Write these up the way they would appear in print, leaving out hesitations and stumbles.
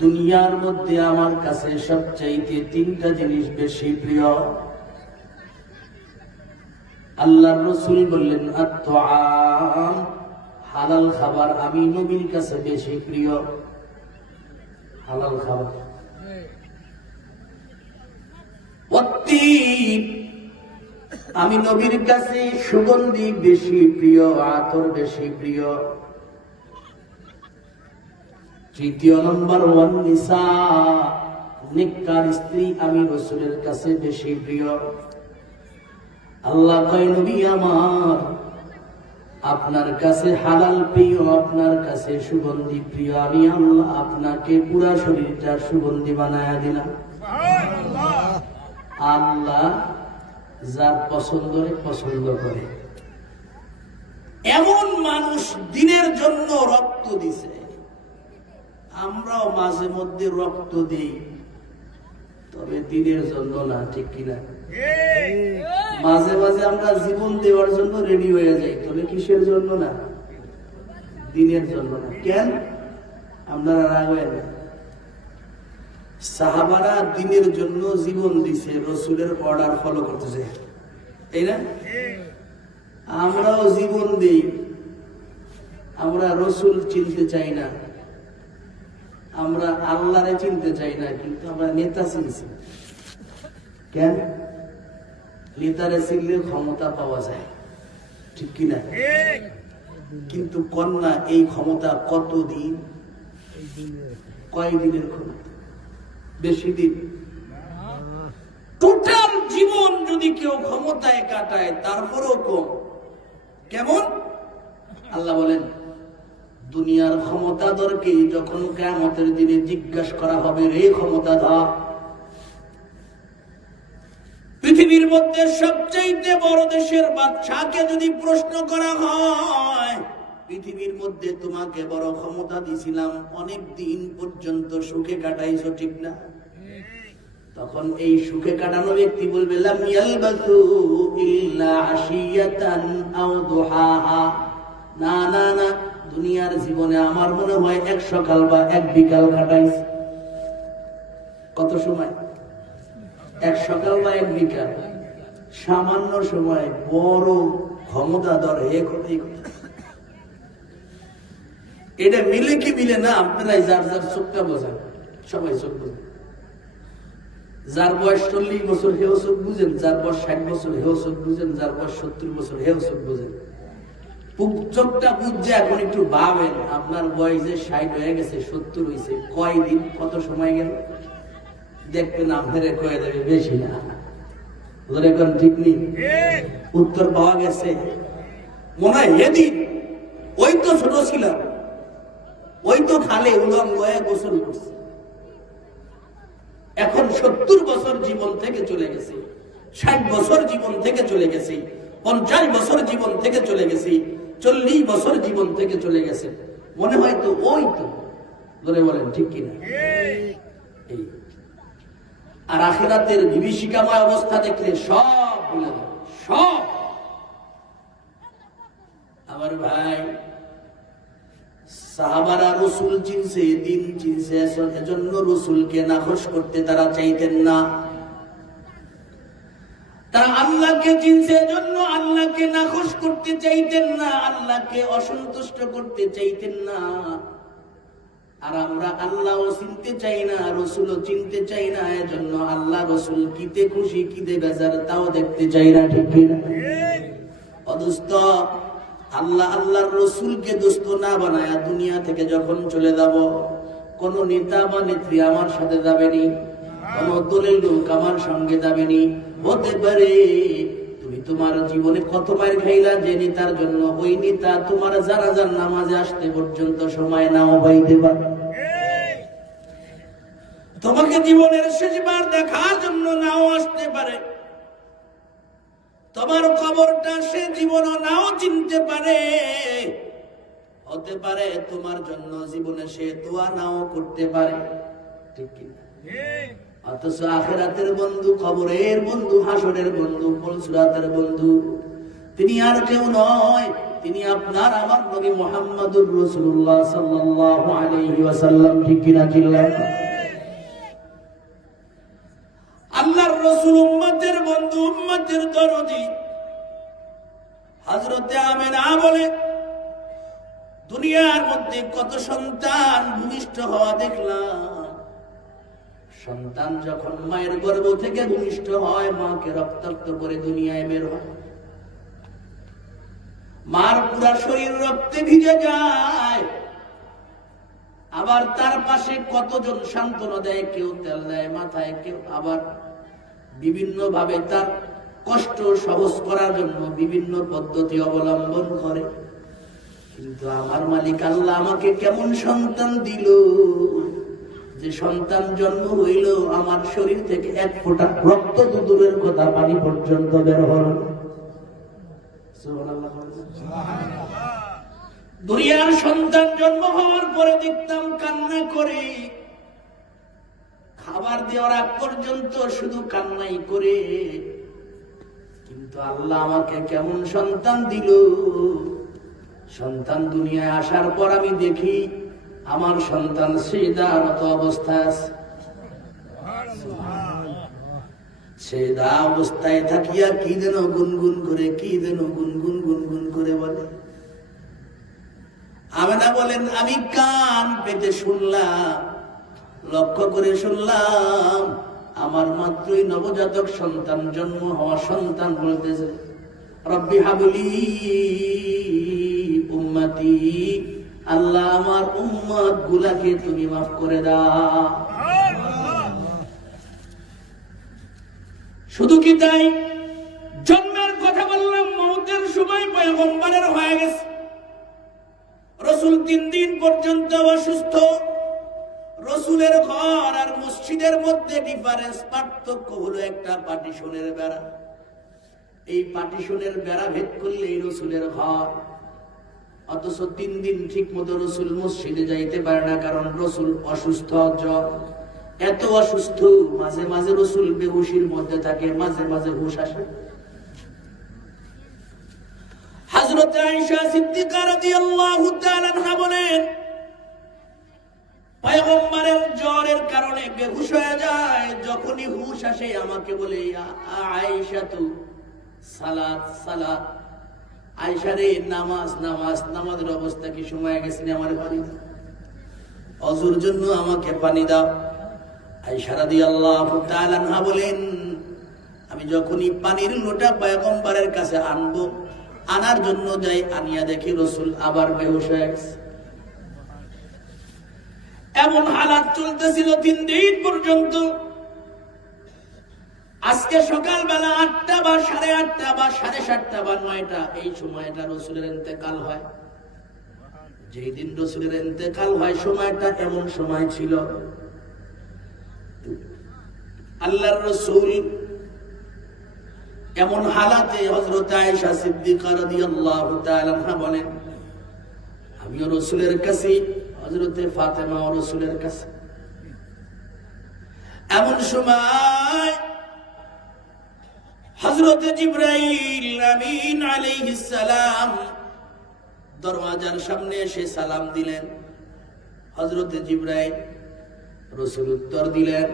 দুনিয়ার মধ্যে আমার কাছে সবচাইতে তিনটা জিনিস বেশি প্রিয়। আল্লাহর রাসূল বললেন, আত-তাআম, হালাল খাবার আমি নবীর কাছে বেশি প্রিয়। হালাল খাবার। ওয়াত-তিব, আমি নবীর কাছে সুগন্ধি বেশি প্রিয়, আতর বেশি প্রিয়। তৃতীয় নম্বর, ওয়ান নিসা, নেককার স্ত্রী আমি রাসূলের কাছে বেশি প্রিয়। আল্লাহ কয়, নবী আমার, আপনার কাছে হালাল প্রিয়, আপনার কাছে সুগন্ধি প্রিয়, আমি আল্লাহ আপনাকে পুরা শরীরটা সুগন্ধি বানায়া দিলাম। আল্লাহ যার পছন্দ করে এমন মানুষ দিনের জন্য রক্ত দিছে। আমরাও মাঝে মধ্যে রক্ত দিই, তবে দিনের জন্য না, ঠিক কিনা? মাঝে মাঝে আমরা জীবন দেওয়ার জন্য রেডি হয়ে যাই, তবে কিসের জন্য না? দিনের জন্য না। কেন? আপনারা রাগ হয় না? সাহাবারা দিনের জন্য জীবন দিছে, রাসূলের অর্ডার ফলো করতেছে, তাই না? আমরাও জীবন দেই, আমরা রাসূল চিনতে চাই না, আমরা আল্লাহরে চিনতে চাই না, কিন্তু আমরা নেতা চিনছি। কেন? নেতারে চিনলে ক্ষমতা পাওয়া যায়, ঠিক কিনা? কিন্তু কন্যা এই ক্ষমতা কতদিন? কয়দিনের ক্ষমতা? বেশি দিন। টোটাল জীবন যদি কেউ ক্ষমতায় কাটায় তারপরেও কম। কেমন? আল্লাহ বলেন, দুনিয়ার ক্ষমতাধরকে যখন কিয়ামতের দিনে জিজ্ঞাসা করা হবে, রে ক্ষমতাধর, পৃথিবীর মধ্যে সবচাইতে বড় দেশের বাদশাকে যদি প্রশ্ন করা হয়, পৃথিবীর মধ্যে তোমাকে বড় ক্ষমতা দিছিলাম, অনেক দিন পর্যন্ত সুখে কাটাইছো, ঠিক না? তখন এই সুখে কাটানো ব্যক্তি বলবে, লাম ইয়ালবাসু ইল্লা আশিয়াতান আও দুহাহা, না না না, দুনিয়ার জীবনে আমার মনে হয় এক সকাল বা এক বিকাল কাটাইছে। কত সময়? এক সকাল বা এক বিকাল। সামান্য সময় বড় ক্ষমতাধর এই কথা। এটা মিলে কি মিলে না? আপনারাই যার যার চোখটা বোঝেন, সবাই চোখ বোঝেন। যার বয়স 40 বছর হেও চোখ বুঝেন, যার বয়স 60 বছর হেও চোখ বুঝেন, যার বয়স 70 বছর হেও চোখ বুঝেন। চোখটা বুঝছে। এখন একটু ভাবেন, আপনার বয়স যে 60 হয়ে গেছে, 70 হয়েছে, কয়দিন, কত সময় গেল? দেখবেন আপনারে কয়ে দেবে বেশি না। এখন ঠিক নেই, উত্তর পাওয়া গেছে। মনে হয় এদিন ওই তো ছোট ছিলাম, ওই তো খালে উলঙ্গ হয়ে গোসল করছে। এখন 70 বছর জীবন থেকে চলে গেছে, 60 বছর জীবন থেকে চলে গেছে, 50 বছর জীবন থেকে চলে গেছে, 40 বছর জীবন থেকে চলে গেছে। মনে হয় তো ওই তো। ধরে বলেন ঠিক কিনা? এই আর আখিরাতের বিভীষিকাময় অবস্থা দেখলে সব ভুলে যাবে, সব। আমার ভাই, সাহাবারা রাসূল চিনছে, দিন চিনছে, এজন্য রাসূলকে নাখোশ করতে তারা চাইতেন না। তারা আল্লাহকে চিনছে, এজন্য আল্লাহকে নাখোশ করতে চাইতেন না, আল্লাহকে অসন্তুষ্ট করতে চাইতেন না। আর আমরা আল্লাহও চিনতে চাই না, রাসূলও চিনতে চাই না, এজন্য আল্লাহ রাসূল কিতে খুশি কিতে বেজার তাও দেখতে চাই না, ঠিক কিনা? অদোস্ত, আল্লাহ আল্লাহর রাসূলকে দোস্ত না বানায়া দুনিয়া থেকে যখন চলে যাব, কোন নেতা বা নেত্রী আমার সাথে যাবেনি, কোন দলের লোক আমার সঙ্গে যাবেনি। হতে পারে তুমি তোমার জীবনে কত মায়ের খাইলা যে নেতার জন্য, ওই নেতা তোমার জানাজার নামাজে আসতে পর্যন্ত সময় নাও পাইতে পারে, তোমাকে জীবনের শেষবার দেখার জন্য নাও আসতে পারে, তোমার কবরটা সে জীবনও নাও চিনতে পারে। হতে পারে তোমার জন্য জীবনে সে দোয়া নাও করতে পারে, ঠিক কিনা? অথচ আখিরাতের বন্ধু, কবরের বন্ধু, হাসরের বন্ধু, পুলসিরাতের বন্ধু, তিনি আর কেউ নয়, তিনি আপনার আমার নবী মুহাম্মদুর রাসূলুল্লাহ সাল্লাল্লাহু আলাইহি ওয়াসাল্লাম। ঠিক কিনা চিল্লায়? আল্লাহর রাসূল উম্মতের বন্ধু, উম্মতের দরদি হযরতে আমেনা বলে, দুনিয়ার মধ্যে কত সন্তান ভূমিষ্ঠ হওয়া দেখলাম। সন্তান যখন মায়ের গর্ভ থেকে ভূমিষ্ঠ হয়, মাকে রক্তাক্ত করে দুনিয়ায় বের হয়, মার পুরা শরীর রক্তে ভিজে যায়। আবার তার পাশে কতজন সান্ত্বনা দেয়, কেউ তেল দেয় মাথায়, কেউ আবার বিভিন্ন ভাবে তার কষ্ট সহজ করার জন্য বিভিন্ন পদ্ধতি অবলম্বন করে। কিন্তু আমার মালিক আল্লাহ আমাকে কেমন সন্তান দিল, যে সন্তান জন্ম হইল আমার শরীর থেকে এক ফোঁটা রক্ত তো দূরের কথা, পানি পর্যন্ত বের হল। দুনিয়ার সন্তান জন্ম হওয়ার পরে দেখতাম কান্না করে, খাবার দেওয়ার আগ পর্যন্ত শুধু কান্নাই করে। কিন্তু আল্লাহ আমাকে কেমন সন্তান দিল, সন্তান দুনিয়ায় আসার পর আমি দেখি আমার সন্তান সিজদারত অবস্থায় আছে। সিজদা অবস্থায় থাকিয়া কি যেন গুনগুন করে, কি যেন গুনগুন করে বলে। আমেনা বলেন, আমি কান পেতে শুনলাম, লক্ষ্য করে শুনলাম, আমার মাত্রই নবজাতক সন্তান জন্ম হওয়া সন্তান বলতেছে, রব্বি হাবলি উম্মতি, আল্লাহ আমার উম্মত গুলাকে তুমি মাফ করে দাও। শুধু কি তাই? জন্মের কথা বললাম, মওতের সময় পয়গম্বরের হয়ে গেছে। রাসূল 3 দিন পর্যন্ত অসুস্থ। রাসূলের ঘর আর মসজিদের মধ্যে ডিফারেন্স, পার্থক্য হলো একটা পার্টিশনের বেড়া। এই পার্টিশনের বেড়া ভেদ করলেই রাসূলের ঘর। অথচ 3 দিন ঠিক মতো রাসূল মসজিদে যাইতে পারে না, কারণ রাসূল অসুস্থ। জ্বর এত অসুস্থ, মাঝে মাঝে রাসূল বেহুশির মধ্যে থাকে, মাঝে মাঝে হুশ আসে। হযরত আয়েশা সিদ্দিকা রাদিয়াল্লাহু তাআলা আনহা বলেন, পয়গম্বরের জ্বরের কারণে বেহুশ হয়ে যায়, যখনই হুশ আসে আমাকে বলে, আয়েশা তু সালাত সালাত, আয়েশা রে নামাজ নামাজ, নামাজের অবস্থা কি সময় গেছে, আমার পানি দাও, অজুর জন্য আমাকে পানি দাও। আয়েশা রাদিয়াল্লাহু তাআলা আনহা বলেন, আমি যখনই পানির লোটা পয়গম্বরের কাছে আনবো, আনার জন্য যাই, আনিয়া দেখি রাসূল আবার বেহুশ হয়ে গেছে। এমন হালাত চলতেছিল 3 দিন পর্যন্ত। আজকে সকালবেলা 8টা বা 8:30 বা 7:30 বা 9টা, এই সময়টা রাসূলের ইন্তেকাল হয়। যেই দিন রাসূলের ইন্তেকাল হয়, সময়টা এমন সময় ছিল, আল্লাহর রাসূল এমন হালাতে, হযরত আয়েশা সিদ্দিকা রাদিয়াল্লাহু তাআলা আনহা বলেন, আমিও রাসূলের কাছে, হযরতে ফাতেমা ও রাসূলের কাছে। এমন সময় হযরতে জিবরাইল আমিন আলাইহিস সালাম দরওয়াজার সামনে এসে সালাম দিলেন। হযরতে জিবরাইল, রাসূল উত্তর দিলেন।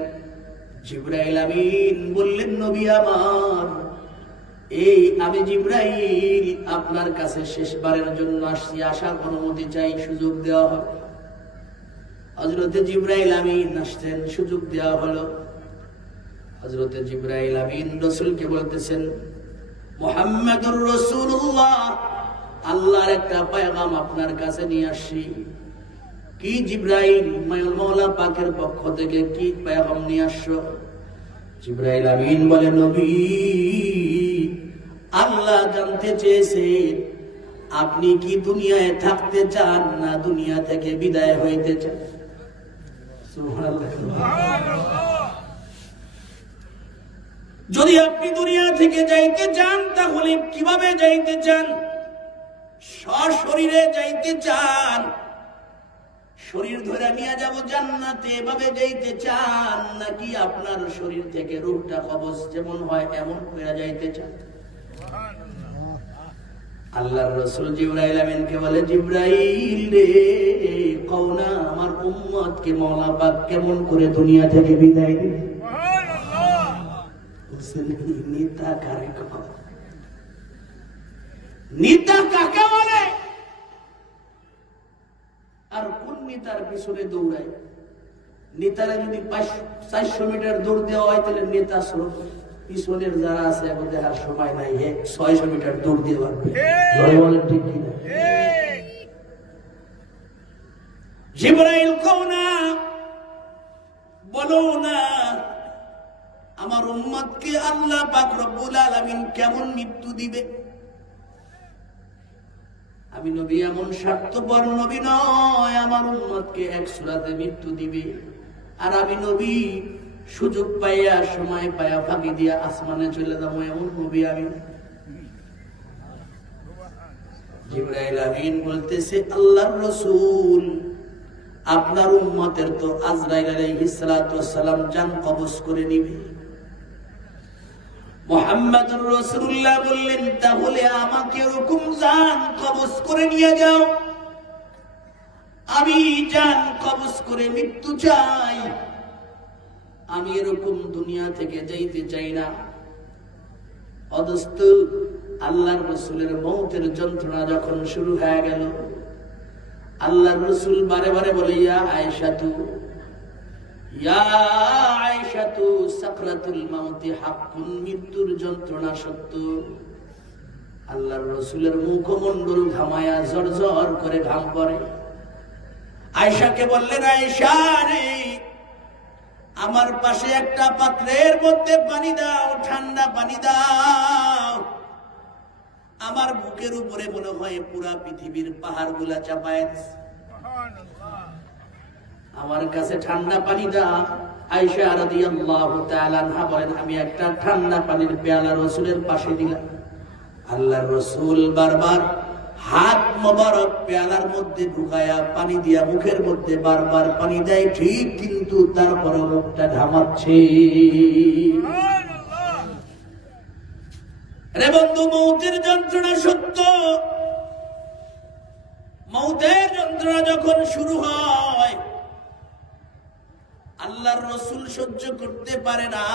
জিবরাইল আমিন বললেন, নবী আমার, এই আমি জিবরাইল আপনার কাছে শেষবারের জন্য আসছি, আসার অনুমতি চাই, সুযোগ দেওয়া হবে। হযরতে জিবরাইল আমিন আসতেন, সুযোগ দেওয়া হলো। হযরতে জিবরাইল আমিন রাসূলকে বলতেছেন, মুহাম্মাদুর রাসূলুল্লাহ, আল্লাহর একটা পয়গাম আপনার কাছে নিয়ে আসছি। কি জিবরাইল, মাওলা পাকের পক্ষ থেকে কি পয়গাম নিয়ে আসছো? জিবরাইল আমিন বলে, নবী, আল্লাহ জানতে চেয়েছেন আপনি কি দুনিয়ায় থাকতে চান না দুনিয়া থেকে বিদায় হইতে চান? যদি আপনি দুনিয়া থেকে যাইতে চান, তাহলে কিভাবে যাইতে চান? সশরীরে যাইতে চান, শরীর ধরে নিয়ে যাব জান্নাতে, এভাবে যাইতে চান, নাকি আপনার শরীর থেকে রূহটা কবজ যেমন হয় এমন হয়ে যাইতে চান? আল্লাহর রাসূল জিবরাইল আমিনকে বলে, জিবরাইল রে, কও না আমার উম্মতকে মাওলা পাক কেমন করে দুনিয়া থেকে বিদায় দিবে। সুবহানাল্লাহ। নেতা কারে কও? নেতা কাকে বলে? আর কোন নেতার পিছনে দৌড়ায়? নেতারা যদি 400 মিটার দৌড় দেওয়া হয় তাহলে নেতা স্রোত, পিছনের যারা আছে এখন দেখার সময় নাই, 600 মিটার দৌড় দিয়ে পারবে। বলেন ঠিক কিনা? জিবরাইল কও না, বলো না আমার উম্মতকে আল্লাহ পাক রব্বুল আলামিন কেমন মৃত্যু দিবে। আমি নবী এমন স্বার্থপর নবী নয়, আমার উম্মতকে এক সূরাতে মৃত্যু দিবে। আর আমি নবী সুযোগ পাইয়া সময় পাইয়া ফাঁকি দিয়া আসমানে চলে যাবো, এমন নবী আমি। জিবরাইল আমিন বলতেছে, আল্লাহর রাসূল আপনার উম্মতের তো আজরাইল আলাইহিস সালাতু ওয়াস সালাম জান কবজ করে নিবে। মুহাম্মদুর রাসূলুল্লাহ বললেন, তাহলে আমাকে এরকম জান কবজ করে নিয়ে যাও, আমি জান কবজ করে মৃত্যু চাই, আমি এরকম দুনিয়া থেকে যাইতে চাই না। অদস্ত আল্লাহর রাসূলের মওতের যন্ত্রণা যখন শুরু হয়ে গেল, আল্লাহর রাসূল বারে বারে বলে, ইয়া আয়েশাতু, ইয়া আয়েশাতু, সাকরাতুল মাউতি হাক্কুন, মৃত্যুর যন্ত্রণা সত্য। আল্লাহর রাসূলের মুখমণ্ডল ঘামায়া ঝরঝর করে ঘাম পড়ে। আয়েশাকে বললেন, আয়েশা রে, আমার পাশে একটা পাত্রের মধ্যে পানি দাও, ঠান্ডা পানি দাও। আমার বুকের উপরে মনে হয় পুরা পৃথিবীর পাহাড় গুলা চাপায়, আমার কাছে ঠান্ডা পানি দাও। আয়েশা রাদিয়াল্লাহু তাআলা আনহা বলেন, আমি একটা ঠান্ডা পানির পেয়ালা রাসূলের পাশে দিলাম। আল্লাহর রাসূল বারবার হাত মোবারক পেয়ালার মধ্যে ঢুকায়া পানি দিয়া মুখের মধ্যে বারবার পানি দেয়, ঠিক, কিন্তু তারপরে মুখটা ঘামাচ্ছে। রে বন্ধু, মৌতের যন্ত্রণা সত্য। মৌতের যন্ত্রণা যখন শুরু হয়, আল্লাহর রাসূল সহ্য করতে পারে না।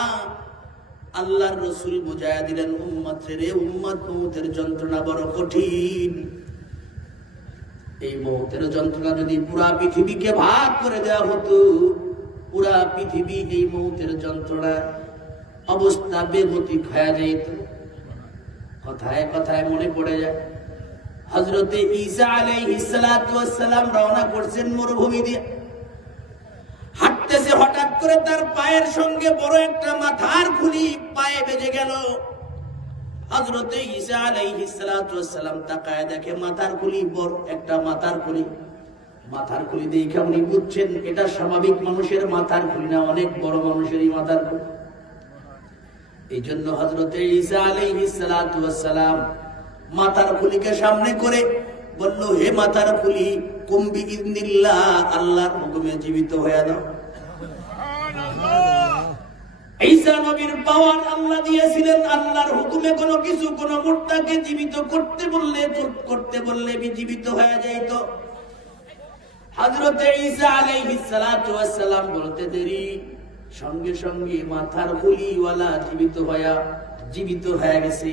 আল্লাহর রাসূল বুঝায়া দিলেন, উম্মত রে, উম্মত, মৌতের যন্ত্রণা বড় কঠিন। এই মৌতের যন্ত্রণা যদি পুরা পৃথিবীকে ভাগ করে দেওয়া হতো, পুরা পৃথিবী এই মৌতের যন্ত্রণা অবস্থা বেগতিক হয়ে যেত। কথায় কথায় মনে পড়ে যায়, হযরতে ঈসা আলাইহিস সালাতু ওয়াস সালাম রওনা করছেন মরুভূমি দিয়ে, হাঁটতেছে, হঠাৎ করে তার পায়ের সঙ্গে বড় একটা মাথার খুলি পায়ে বেজে গেল। হযরতে ঈসা আলাইহিস সালাতু ওয়াস সালাম তাকায় দেখে মাথার খুলি, বড় একটা মাথার খুলি। মাথার খুলি দেখে উনি বুঝছেন এটা স্বাভাবিক মানুষের মাথার খুলি না, অনেক বড় মানুষেরই মাথার খুলি। এই জন্য হযরতে ঈসা আলাইহিস সালাতু ওয়াস সালাম মাথার খুলিকে সামনে করে বলল, হে মাথার খুলি, কুম বিইذنিল্লাহ, আল্লাহর হুকুমে জীবিত হয়ে যাও। ঈসা নবীর পাওয়ার আল্লাহ দিয়েছিলেন, আল্লাহর হুকুমে কোনো কিছু, কোনো মুর্দাকে জীবিত করতে বললে জীবিত হয়ে যাইত। হযরতে ঈসা আলাইহিস সালাতু ওয়াস সালাম বলতে দেরি, সঙ্গে সঙ্গে মাথার খুলিওয়ালা জীবিত হয়ে গেছে।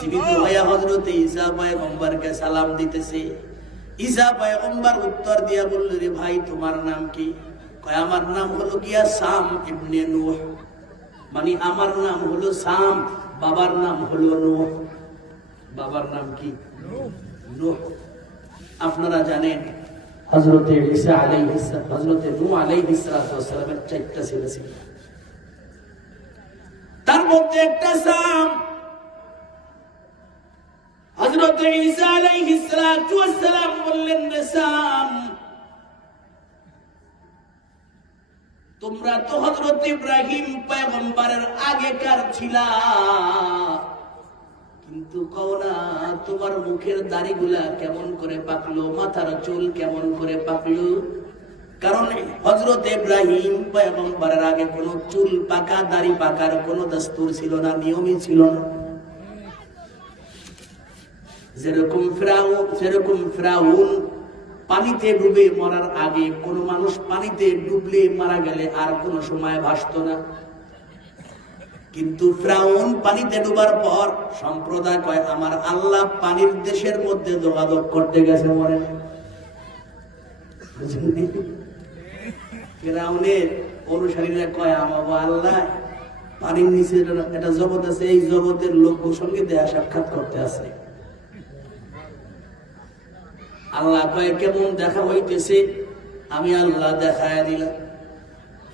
জীবিত হয়ে হযরতে ঈসা পয়গম্বরকে সালাম দিতেছে। ঈসা পয়গম্বর উত্তর দিয়া বলল, রে ভাই, তোমার নাম কি? কয়, আমার নাম হলো গিয়া সাম ইবনে নূহ, মানে আমার নাম হলো সাম, বাবার নাম হলো নূহ। বাবার নাম কি? নূহ। আপনারা জানেন হযরতে ঈসা আলাইহিস সালাম, হযরতে নূহ আলাইহিস সালামের 4টা ছেলে ছিল, তার মধ্যে একটা সাম। হযরতে ঈসা আলাইহিস সালাম বললেন, রে সাম, তোমরা তো হযরত ইব্রাহিম পয়গম্বরের আগেকার ছিলা, কিন্তু কও না তোমার মুখের দাড়িগুলা কেমন করে পাকলো, মাথার চুল কেমন করে পাকলো? কারণ হযরত ইব্রাহিম পয়গম্বরের আগে কোনো চুল পাকা, দাড়ি পাকার কোনো দস্তুর ছিল না, নিয়মই ছিল না। যেরকম ফিরাউন পানিতে ডুবে মরার আগে, কোন মানুষ পানিতে ডুবলে মারা গেলে আর কোন সময় ভাসত না, কিন্তু ফিরাউন পানিতে ডুবার পর সম্প্রদায় কয় আমার আল্লাহ পানির দেশের মধ্যে যোগাযোগ করতে গেছে, মরে ফিরাউনের অনুসারীরা কয় আমার আল্লাহ পানির নিচে একটা জগৎ আছে, এই জগতের লোকের সঙ্গে দেয়া সাক্ষাৎ করতে আছে। আল্লাহ কয় কেমন দেখা হইতেছে? আমি আল্লাহ দেখায় দিলাম।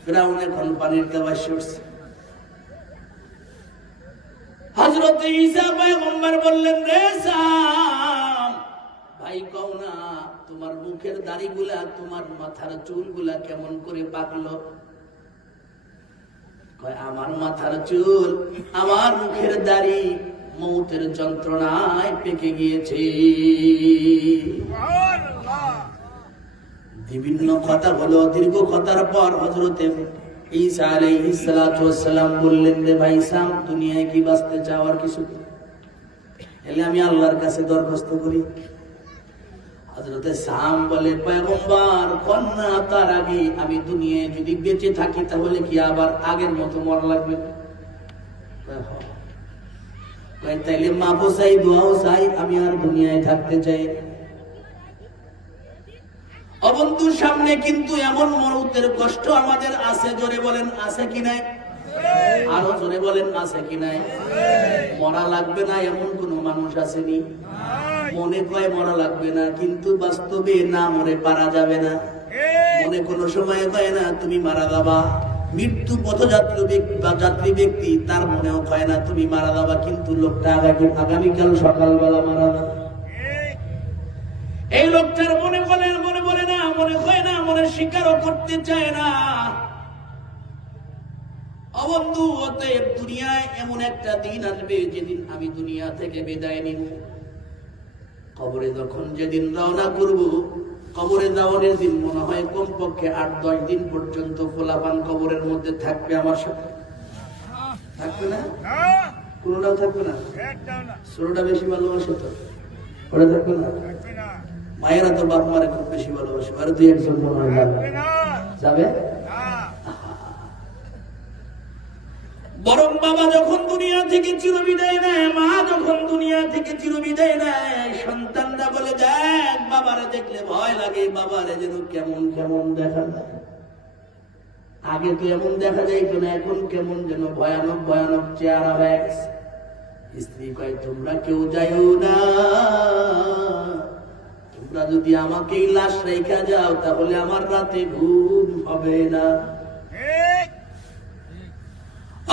ফিরাউন এখন পানির দেওয়া সরছে। হযরত ঈসা পয়গম্বর বললেন, রে সাম ভাই, কও না তোমার মুখের দাড়িগুলা, তোমার মাথার চুলগুলা কেমন করে পাকলো? কয় আমার মাথার চুল, আমার মুখের দাড়ি মৌতের যন্ত্রণায় পেকে গিয়েছে। বিভিন্ন কথা হলো, দীর্ঘ কথার পর হযরত ঈসা আলাইহিস সালাতু ওয়াস সালাম বললেন, রে ভাই সাম, দুনিয়ায় কি বাঁচতে চাওয়ার কিছু? এলে আমি আল্লাহর কাছে দরখাস্ত করি। হযরত সাম বলে, পয়গম্বর কন্যা, তার আগে আমি দুনিয়ায় যদি বেঁচে থাকি তাহলে কি আবার আগের মতো মরা লাগবে? তাইলে মাফও চাই, দোয়াও চাই, আমি আর দুনিয়ায় থাকতে চাই। অবন্ধুর সামনে কিন্তু এমন মরুতের কষ্ট আমাদের আছে, জোরে বলেন আছে কি নাই? আরো জোরে বলেন আছে কি নাই? মরা লাগবে না এমন কোন মানুষ আসেনি? মনে কয় মরা লাগবে না, কিন্তু বাস্তবে না মরে পারা যাবে না। মনে কোন সময় কয় না তুমি মারা যাবা। মৃত্যু পথযাত্রী ব্যক্তি, তার মনেও কয় না তুমি মারা যাবা, কিন্তু লোকটা আগামীকাল সকালবেলা মারা যাবে। এই লোকটার মনে বলে না, মনে হয় না, মনে স্বীকারও করতে চায় না। অবন্ধু, অতএব দুনিয়ায় এমন একটা দিন আসবে যেদিন আমি দুনিয়া থেকে বিদায় নিব। কবরে যখন যেদিন রওনা করব, কবরে যাওয়ার দিন মনে হয় কমপক্ষে 8-10 দিন পর্যন্ত পোলাপান কবরের মধ্যে থাকবে আমার সাথে। থাকবে না? কোনটাও থাকবে না। ছোটটা বেশি ভালোবাসে তো, ওটা থাকবে না। মায়েরা তো বাপ মারে খুব বেশি ভালোবাসে, আর 2-1 জন মনে হয় যাবে। বরং বাবা যখন দুনিয়া থেকে চিরবিদায় নেয়, মা যখন দুনিয়া থেকে চিরবিদায় নেয়, সন্তানরা বলে, দেখ বাবারে দেখলে ভয় লাগে, বাবারে যেন কেমন কেমন দেখা যায়। আগে তো এমন দেখা যাইত না, এখন কেমন যেন ভয়ানক ভয়ানক চেহারা হয়ে গেছে। স্ত্রী কয়, তোমরা কেউ যাইও না, তোমরা যদি আমাকেই লাশ রেখা যাও তাহলে আমার রাতে ঘুম হবে না।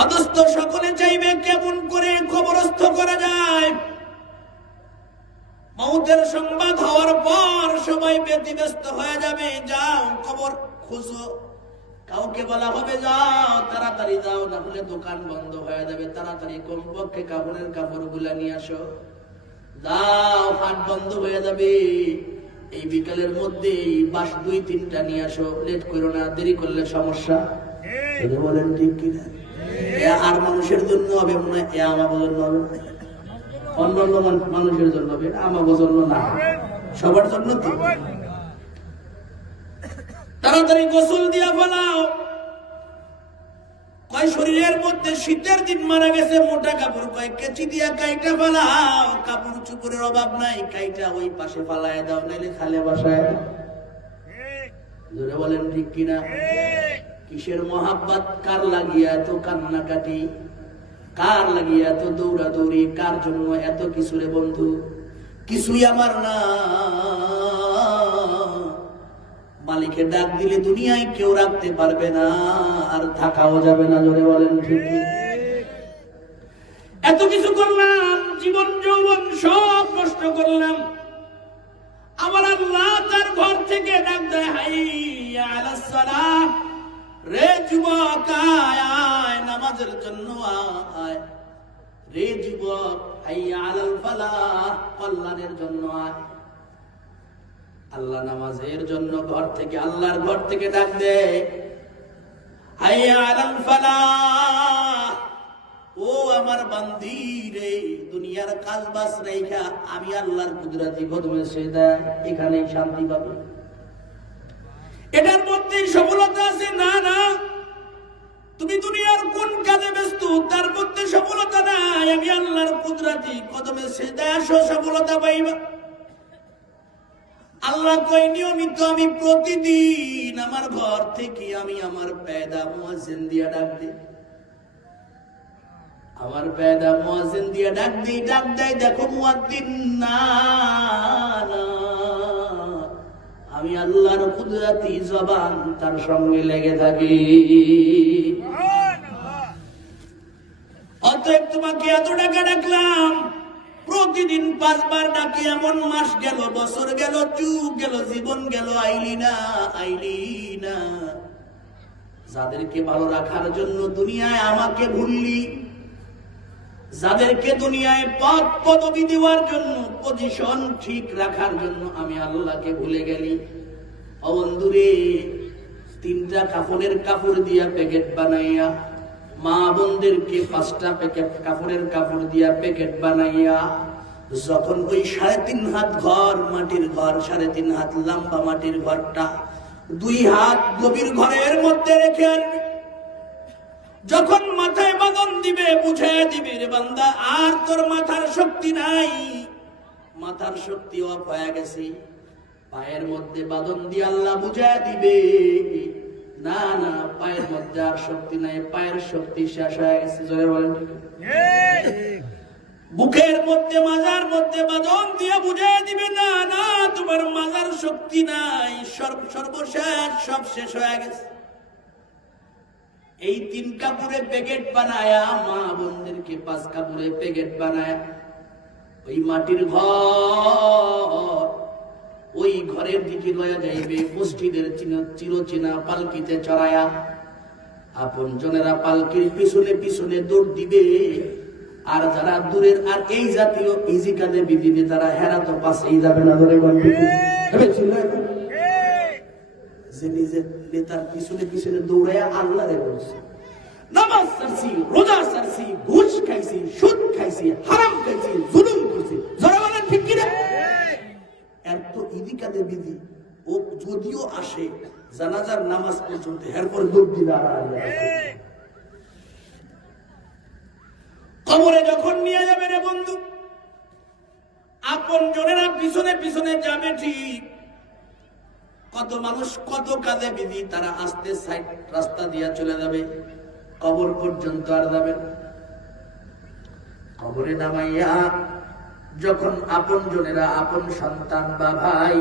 অথচ সকলে চাইবে কেমন করে কবরস্থ করা যায়। মৌতের সংবাদ হওয়ার পর সবাই ব্যতিব্যস্ত হয়ে যাবে, যাও কবর খুঁজো। কাউকে বলা হবে যাও তাড়াতাড়ি যাও, না হলে দোকান বন্ধ হয়ে যাবে, তাড়াতাড়ি কমপক্ষে কাপড়ের কাপড় গুলা নিয়ে আসো, যাও হাট বন্ধ হয়ে যাবে। এই বিকালের মধ্যে বাস 2-3টা নিয়ে আসো, লেট করো না, দেরি করলে সমস্যা। বলেন ঠিক কিনা? আর মানুষের জন্য হবে মনে হয়, আমাদের জন্য হবে, অন্য মানুষের জন্য হবে, আমাদের জন্য না, সবার জন্য। তো তাড়াতাড়ি গোসল দিয়া ফেলাও। কয় শরীরের মধ্যে শীতের দিন মারা গেছে, মোটা কাপড় কয় কেচি দিয়া কাইটা ফেলাও, কাপড় চুপড়ের অভাব নাই, কাইটা ওই পাশে ফালায় দাও, নাইলে খালে বাসায় দাও। জোরে বলেন ঠিক কিনা? কিসের মহাব্বত, কার লাগিয়া এত কান্নাকাটি, কার লাগিয়া এত দৌড়াদৌড়ি, কার জন্য এত কিছু রে বন্ধু? কিছুই আমার না। মালিকের ডাক দিলে দুনিয়ায় কেউ রাখতে পারবে না, আর থাকাও যাবে না। জোরে বলেন ঠিক? এত কিছু করলাম, জীবন যৌবন সব নষ্ট করলাম, আমার আল্লাহ তার ঘর থেকে ডাক দেয়, হাইয়া আলাস সালাহ, রে যুবক আয় নামাজের জন্য আয়, রে যুবক হাইয়া আলাল ফালাহ, কল্যাণের জন্য আয়। আল্লাহ নামাজের জন্য ঘর থেকে, আল্লাহর ঘর থেকে ডাক দেয়, হাইয়া আলাল ফালাহ, ও আমার বান্দি রে, দুনিয়ার কালবাস রেখা আমি আল্লাহর কুদরতি কদমে সেজদা, এখানেই শান্তি পাবে। এটার মধ্যে সফলতা আছে? না না, তুমি দুনিয়ার কোন কাজে ব্যস্ত তার মধ্যে সফলতা নাই। আমি আল্লাহর কুদরতি কদমে সেজদা আসো, সফলতা পাইবা। আল্লাহ কই নিয়মিত আমি প্রতিদিন আমার ঘর থেকে আমি আমার পেদা মুয়াজ্জিন দিয়া ডাক দিই, আমার পেদা মুয়াজ্জিন দিয়া ডাক দিই, ডাক দেয় দেখো মুয়াজ্জিন না, আমি আল্লাহর কুদরতি জবান তার সঙ্গে লেগে থাকি। অতএব তোমাকে এত টাকা ডাকলাম, প্রতিদিন 5 বার ডাকি, এমন মাস গেল, বছর গেল, যুগ গেল, জীবন গেল, আইলি না, আইলি না। যাদেরকে ভালো রাখার জন্য দুনিয়ায় আমাকে ভুললি, যাদেরকে দুনিয়ায় পদ পদবি দেওয়ার জন্য, পজিশন ঠিক রাখার জন্য আমি আল্লাহকে ভুলে গেলি। ও বন্ধুরে, 3টা কাপড়ের কাপড় দিয়া প্যাকেট বানাইয়া, মা বোনদেরকে 5টা প্যাকেট কাপড়ের কাপড় দিয়া প্যাকেট বানাইয়া, যখন ওই 3.5 হাত ঘর, মাটির ঘর, 3.5 হাত লম্বা মাটির ঘরটা 2 হাত গভীর ঘরের মধ্যে রেখে যখন মাথায় বাঁধন দিবে, বুঝাইয়া দিবে রে বান্দা আর তোর মাথার শক্তি নাই, মাথার শক্তি অফ হয়ে গেছে, পায়ের মধ্যে বাঁধন দিয়ে আল্লাহ বুঝাইয়া দিবে না না, পায়ের মধ্যে আর শক্তি নাই, পায়ের শক্তি শেষ হয়ে গেছে। জোরে বলেন। বুকের মধ্যে, মাজার মধ্যে বাঁধন দিয়ে বুঝাইয়া দিবে না না, তোমার মাজার শক্তি নাই, সর্বশেষ সব শেষ হয়ে গেছে। এই 3 কাপড়ে প্যাকেট বানায়া, মা বোনদেরকে 5 কাপড়ে প্যাকেট বানায়া, ওই মাটির ঘর, ওই ঘরের দিকে লয়া যাইবে, মসজিদের চিরচেনা পালকিতে চড়ায়া, আপন জনেরা পালকির পিছনে পিছনে দৌড় দিবে, আর যারা দূরের আর এই জাতীয় ইজি কাজে বিধিতে তারা হেরা তো পাশেই যাবে না। ধরে যে নিজের নেতার পিছনে পিছনে দৌড়াইয়া আল্লাহরে বলছে, নামাজ ছাড়ছি, রোজা ছাড়ছি, ঘুষ খাইছি, সুদ খাইছি, হারাম খাইছি, জুলুম করছি, যারা বলেন ঠিক কিনা? এত ইদি কাজে বিধি ও যদিও আসে জানাজার নামাজ পর্যন্ত, এরপর দৌড় দিবে আর আল্লাহ। কবরে যখন নিয়ে যাবে রে বন্ধু, আপন জনেরা পিছনে পিছনে যাবে ঠিক, কত মানুষ কত কাজে বিধি, তারা আস্তে সাইড রাস্তা দিয়া চলে যাবে, কবর পর্যন্ত আর যাবে। কবরে নামাইয়া যখন আপন জনেরা, আপন সন্তান বা ভাই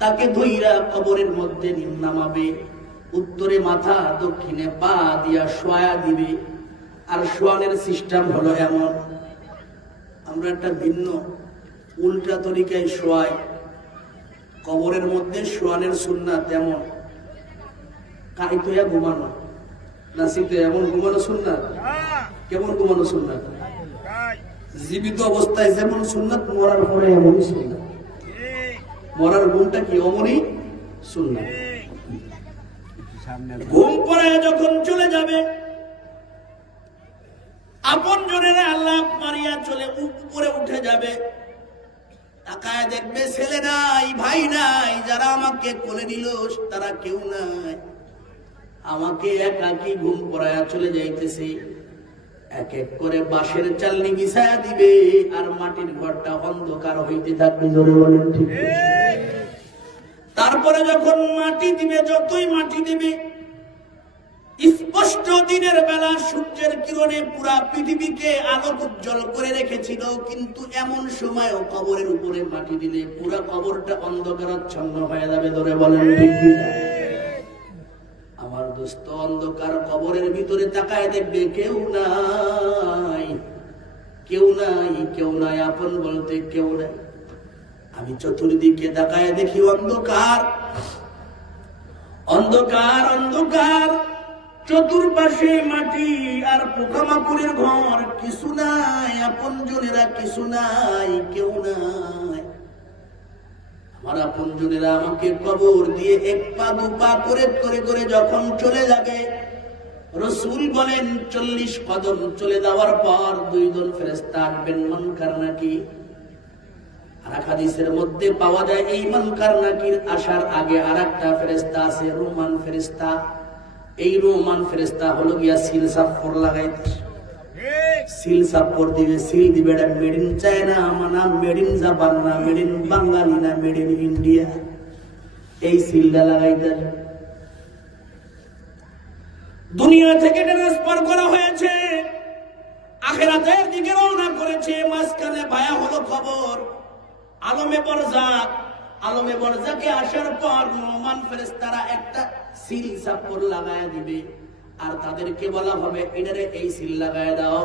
তাকে ধইরা কবরের মধ্যে নামাবে, উত্তরে মাথা, দক্ষিণে পা দিয়া শোয়া দিবে। আর শোয়ানের সিস্টেম হলো এমন, আমরা একটা ভিন্ন উল্টা তরিকায় শোয়াই। কবরের মধ্যে শোয়ানের সুন্নাত এমন, কাইতয়া ঘুমানো, নাসিতে এমন ঘুমানো সুন্নাত। কেমন ঘুমানো সুন্নাত? জীবিত অবস্থায় যেমন সুন্নাত, মরার পরে এমনই সুন্নাত। মরার ঘুমটা কি অমনই সুন্নাত। ঘুম পড়ায় যখন চলে যাবে, আপন জনেরা আল্লাহ মারিয়া চলে উপরে উঠে যাবে, তাকায় দেখবে ছেলে নাই, ভাই নাই, যারা আমাকে কোলে নিল তারা কেউ নাই, আমাকে একাকী ঘুম পড়ায়া চলে যাইতেছে। এক এক করে বাঁশের চালনি বিছায়া দিবে, আর মাটির ঘরটা অন্ধকার হইতে থাকবে। জোরে বলেন ঠিক। তারপরে যখন মাটি দিবে, যতই মাটি দিবে, স্পষ্ট দিনের বেলা সূর্যের কিরণে পুরা পৃথিবীকে আলোক উজ্জ্বল করে রেখেছিল, কিন্তু এমন সময় কবরের উপরে মাটি দিলে পুরা কবরটা অন্ধকারাচ্ছন্ন হয়ে যাবে। ধরে বলেন ঠিক। আমার দোস্ত, অন্ধকার কবরের ভিতরে তাকায় দেখবে কেউ নাই, কেউ নাই, কেউ নাই, আপন বলতে কেউ নাই। আমি চতুর্দিকে তাকায় দেখি অন্ধকার, অন্ধকার, অন্ধকার, চতুর্পাশে মাটি আর পোকামাকড়ের ঘর, কিছু নাই, আপন জনেরা কিছু নাই, কেউ নাই। আমার আপন জনেরা আমাকে কবর দিয়ে 1 পা 2 পা করে করে করে যখন চলে যাবে, রাসূল বলেন 40 কদম চলে যাওয়ার পর দুইজন ফেরেশতা আসবেন মুনকার নাকির। আর হাদিসের মধ্যে পাওয়া যায় এই মুনকার নাকির আসার আগে আরেকটা ফেরেশতা আছে, রোমান ফেরেশতা। এই রোমান ফেরেশতা হলো গিয়া সিল সাফর লাগাইতে, সিল সাফর দিবে, সিল দিবে। এটা মেড ইন চায়না, মানা মেড ইন জাপান না, মেড ইন বাঙালি না, মেড ইন ইন্ডিয়া। এই সিলটা লাগাইতে দুনিয়া থেকে ট্রান্সফার করা হয়েছে, আখিরাতের দিকে রওনা করেছে। মাঝখানে ভায়া হলো খবর আলমে বরজাক। আলমে বরজাকে আসার পর রোমান ফেরেশতারা একটা সিল সাপড় লাগায়া দিবে, আর তাদেরকে বলা হবে এটারে এই সিল লাগায়া দাও,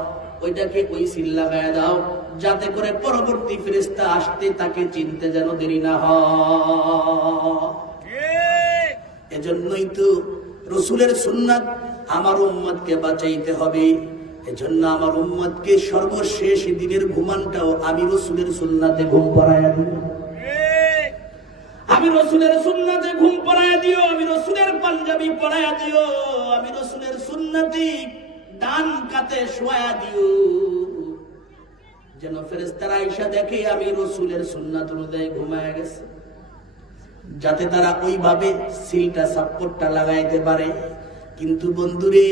ওইটাকে ওই সিল লাগায়া দাও, যাতে করে পরবর্তী ফেরেশতা আসতে তাকে চিনতে যেন দেরি না হয়। এজন্যই তো রাসূলের সুন্নাত আমার উম্মতকে বাঁচাইতে হবে। এজন্য আমার উম্মতকে সর্বশেষ দিনের ঘুমানটাও আমি রাসূলের সুন্নাতে ঘুম পাড়ায়া দিব। আমি রাসূলের সুন্নাতে ঘুম পাড়ায়া দিও, আমি রাসূলের পাঞ্জাবি পরায়া দিও, আমি রাসূলের সুন্নতি ডান কাতে শোয়া দিও, যেন ফেরেশতারা আয়েশা দেখে আমি রাসূলের সুন্নাত অনুযায়ী ঘুমায়া গেছে, যাতে তারা ওইভাবে সিলটা সাপোর্টটা লাগাইতে পারে। কিন্তু বন্ধুরে,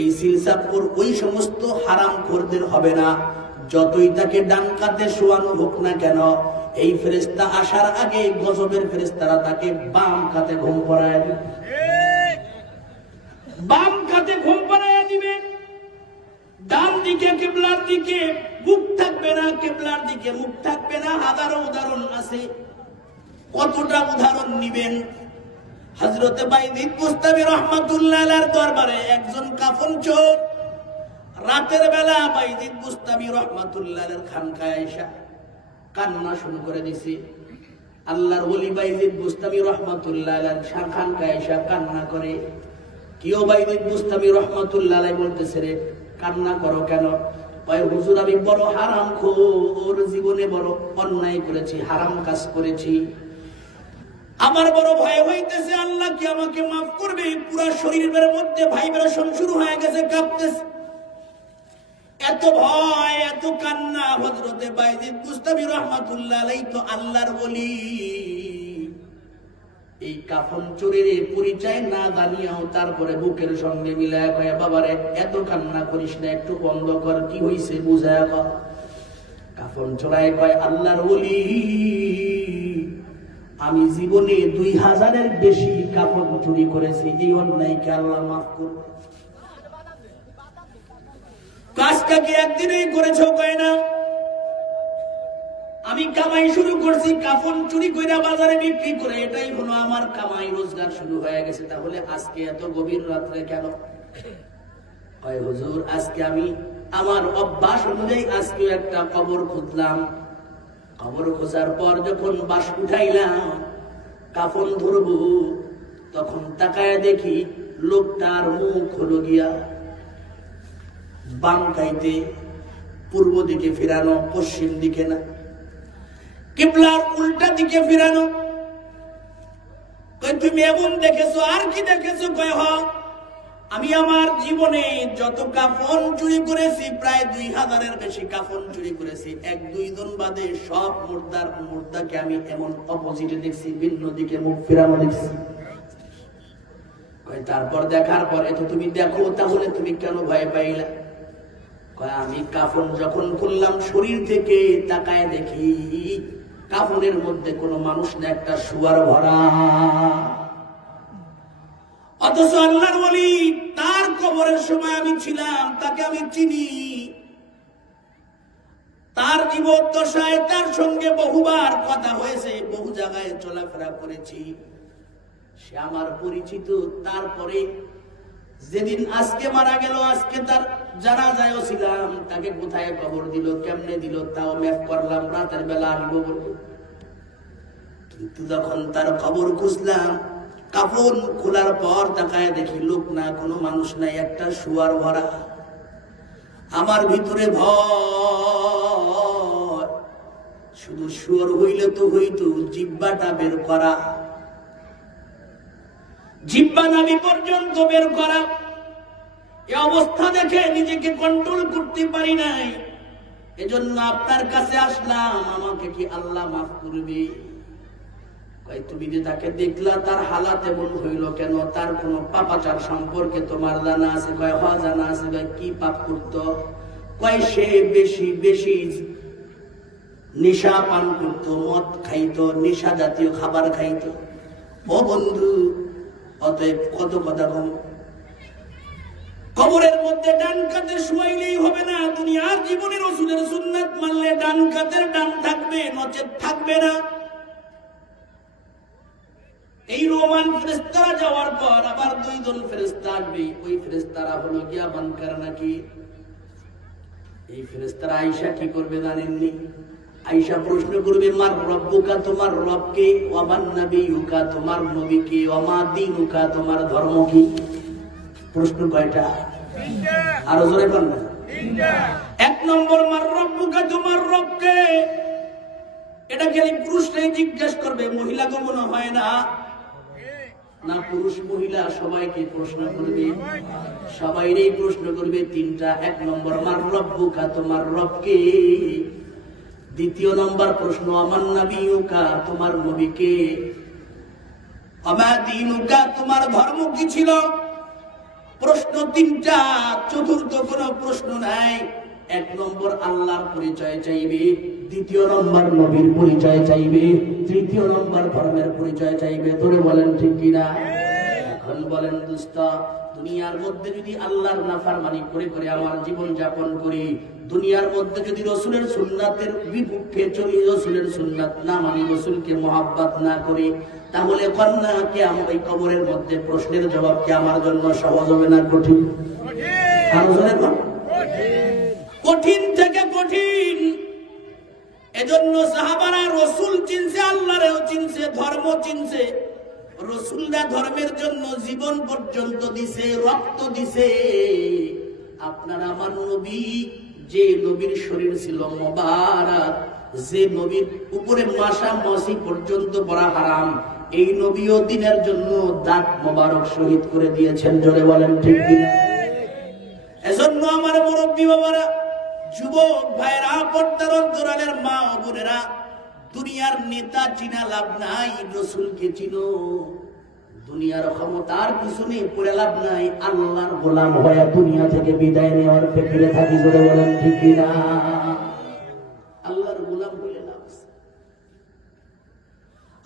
এই সিল সাপোর্ট ওই সমস্ত হারামখোরদের হবে না, যতই তাকে ডান কাতে শোয়ানো হোক না কেন। এই ফেরেশতা আসার আগে গজবের ফেরেশতারা তাকে বাম কাতে ঘুম পাড়ায় দিবে, বাম কাতে ঘুম পাড়ায় দিবে। ডান দিকে কিবলার দিকে মুখ থাকবে না, কিবলার দিকে মুখ থাকবে না। হাজারো উদাহরণ আছে, কতটা উদাহরণ নিবেন। হযরতে বাইজিদ বুস্তামি রাহমাতুল্লাহ আলাইহির দরবারে একজন কাফন চোর রাতের বেলা বাইজিদ বুস্তামি রাহমাতুল্লাহ আলাইহির খানকায় আয়েশা কান্না শুরু করে দিছে। আল্লাহর ওলি বাইজিদ বুস্তামি রাহমাতুল্লাহ আলাইহির খানকায় আয়েশা কান্না করে। কিও বাইজিদ বুস্তামি রাহমাতুল্লাহ আলাইহি বলতেছে, রে কান্না করো কেন? কয় হুজুর, আমি বড় হারামখোর, জীবনে বড় অন্যায় করেছি, হারাম কাজ করেছি, আমার বড় ভয় হইতেছে আল্লাহ কি আমাকে মাফ করবে। পুরো শরীরের মধ্যে ভাইব্রেশন শুরু হয়ে গেছে, কাঁপতেছে, এত ভয়, এত কান্না। হযরতে বাইজিদ বুস্তামি রাহমাতুল্লাহ আলাইহি তো আল্লাহর ওলি, এই কাফন চোরের পরিচয় না জানিয়াও তারপরে বুকের সঙ্গে মিলায় কয়, বাবারে এত কান্না করিস না, একটু বন্ধ কর, কি হইছে বুঝায় কর। কাফন চোরায় কয়, আল্লাহর ওলি, আমি জীবনে 2000-এর বেশি কাপড় চুরি করেছি, এই অন্যায়কে আল্লাহ মাফ করবে। কাজটা কি একদিনেই করেছো? কয় না, আমি কামাই শুরু করছি কাপড় চুরি করে বাজারে বিক্রি করে, এটাই হলো আমার কামাই, রোজগার শুরু হয়ে গেছে। তাহলে আজকে এত গভীর রাত্রে কেন? কয় হুজুর, আজকে আমি আমার অভ্যাস অনুযায়ী আজকে একটা কবর খুঁজলাম। কবর খোঁজার পর যখন বাঁশ উঠাইলাম, কাফন ধরবো, তখন তাকায় দেখি লোকটার মুখ হলো গিয়া বাম কাইতে, পূর্ব দিকে ফিরানো, পশ্চিম দিকে না, কিবলার উল্টা দিকে ফিরানো। কই তুমি এমন দেখেছো? আর কি দেখেছো? কয় হ, আমি আমার জীবনে যত কাফন চুরি করেছি, প্রায় 2000-এর বেশি কাফন চুরি করেছি, 1-2 জন বাদে সব মুর্দাকে আমি এমন অপোজিটে দেখছি, ভিন্ন দিকে মুখ ফিরানো দেখছি। তারপর দেখার পরে তো তুমি দেখো, তাহলে তুমি কেন ভয় পাইলা? কয় আমি কাফন যখন খুললাম, শরীর থেকে তাকায় দেখি কাফনের মধ্যে কোনো মানুষ না, একটা শুয়ার ভরা। অথচ আল্লাহর ওলি, তার কবরের সময় আমি ছিলাম, তাকে আমি চিনি, তার জীবদ্দশায় তার সঙ্গে বহুবার কথা হয়েছে, বহু জায়গায় চলাফেরা করেছি, সে আমার পরিচিত। তারপরে যেদিন আজকে মারা গেল, আজকে তার জানাজায়ও ছিলাম, তাকে কোথায় কবর দিল, কেমনে দিল, তাও ম্যাপ করলাম, রাতের বেলা আসবো বলে। কিন্তু যখন তার কবর খুঁজলাম, কাফন খোলার পর তাকায় দেখি লোক না, কোনো মানুষ নাই, একটা শুয়ার ভরা। আমার ভিতরে ভয়, শুধু শুয়ার হইলে তো হইতো, জিহ্বাটা বের করা, জিহ্বা নাভি পর্যন্ত বের করা। এই অবস্থা দেখে নিজেকে কন্ট্রোল করতে পারি নাই, এজন্য আপনার কাছে আসলাম, আমাকে কি আল্লাহ মাফ করবে? কই তুমি যে তাকে দেখলা তার হালাত এমন হইল কেন? তার কোন পাপাচার সম্পর্কে তোমার জানা আছে? কয় হ জানা আছে। কয় কি পাপ করত? কয় সে বেশি বেশি নেশা পান করত, মদ খাইতো, নেশা জাতীয় খাবার খাইতো। ও বন্ধু, অতএব কত কথা কম, কবরের মধ্যে ডান কাতে শুয়াইলেই হবে না। দুনিয়ার জীবনে রাসূলের সুন্নাত মানলে ডান কাতের ডান থাকবে, নচেত থাকবে না। এই রোমান ফেরেশতারা যাওয়ার পর আবার দুইজন ফেরেশতা আসবে। ওই ফেরেশতারা হলো গিয়া বানকার নাকি। এই ফেরেশতারা আয়েশা কি করবে জানেননি? আয়েশা প্রশ্ন করবে, মার রব্বুকা, তোমার রবকে, ওয়া মান নাবিয়ুকা, তোমার নবীকে, ওয়া মা দীনুকা, তোমার ধর্ম কি? প্রশ্ন কয়টা? আরো জোরে বলেন না। এক নম্বর, মার রব্বুকা, তোমার রবকে। এটা খালি পুরুষরাই জিজ্ঞেস করবে, মহিলা তো মনে হয় না। না, পুরুষ মহিলা সবাইকে প্রশ্ন করবে, সবাইরই প্রশ্ন করবে তিনটা। এক নম্বর, মার রব্বুকা, তোমার রবকে। দ্বিতীয় নম্বর প্রশ্ন, আমার নাবিয়ুকা, তোমার নবীকে। আমা দীনুকা, তোমার ধর্ম কি ছিল? প্রশ্ন তিনটা, চতুর্থ কোনো প্রশ্ন নাই। এক নম্বর আল্লাহর পরিচয় চাইবে, দ্বিতীয় নম্বর নবীর পরিচয় চাইবে, তৃতীয় নম্বর ধর্মের পরিচয় চাইবে। তোরে বলেন ঠিক কিনা? এখন বলেন দোস্ত, দুনিয়ার মধ্যে যদি আল্লাহর নাফরমানি করে করে আমার জীবন যাপন করি, দুনিয়ার মধ্যে যদি রাসূলের সুন্নাতের বিপক্ষে চলি, রাসূলের সুন্নাত না মানি, রাসূলকে মহব্বত না করি, তাহলে কন্যা কে আমার এই কবরের মধ্যে প্রশ্নের জবাব কি আমার জন্য সহজ হবে না কঠিন? কঠিন থেকে কঠিন। এজন্য সাহাবারা রাসূল চিনছে, আল্লাহরেও চিনছে, ধর্ম চিনছে। রাসূলরা ধর্মের জন্য জীবন পর্যন্ত দিছে, রক্ত দিছে। আপনার আমার নবী, যে নবীর শরীর ছিল মোবারক, যে নবীর উপরে মাসা মাসি পর্যন্ত পড়া হারাম, এই নবীও দিনের জন্য দাঁত মোবারক শহীদ করে দিয়েছেন। জোরে বলেন ঠিক কিনা? এজন্য আমার মুরব্বী বাবারা, যুবক ভাইরা, পর্দার অন্তরালের মা ও বোনেরা, দুনিয়ার নেতা চিনা লাভ নাই, রাসূলকে চিনো। দুনিয়ার ক্ষমতার পিছনে পড়ে লাভ নাই, আল্লাহর গোলাম হয়ে দুনিয়া থেকে বিদায় নেওয়ার ফিকিরে থাকি। জোরে বলেন ঠিক কিনা? আল্লাহর গোলাম হলে লাভ আছে।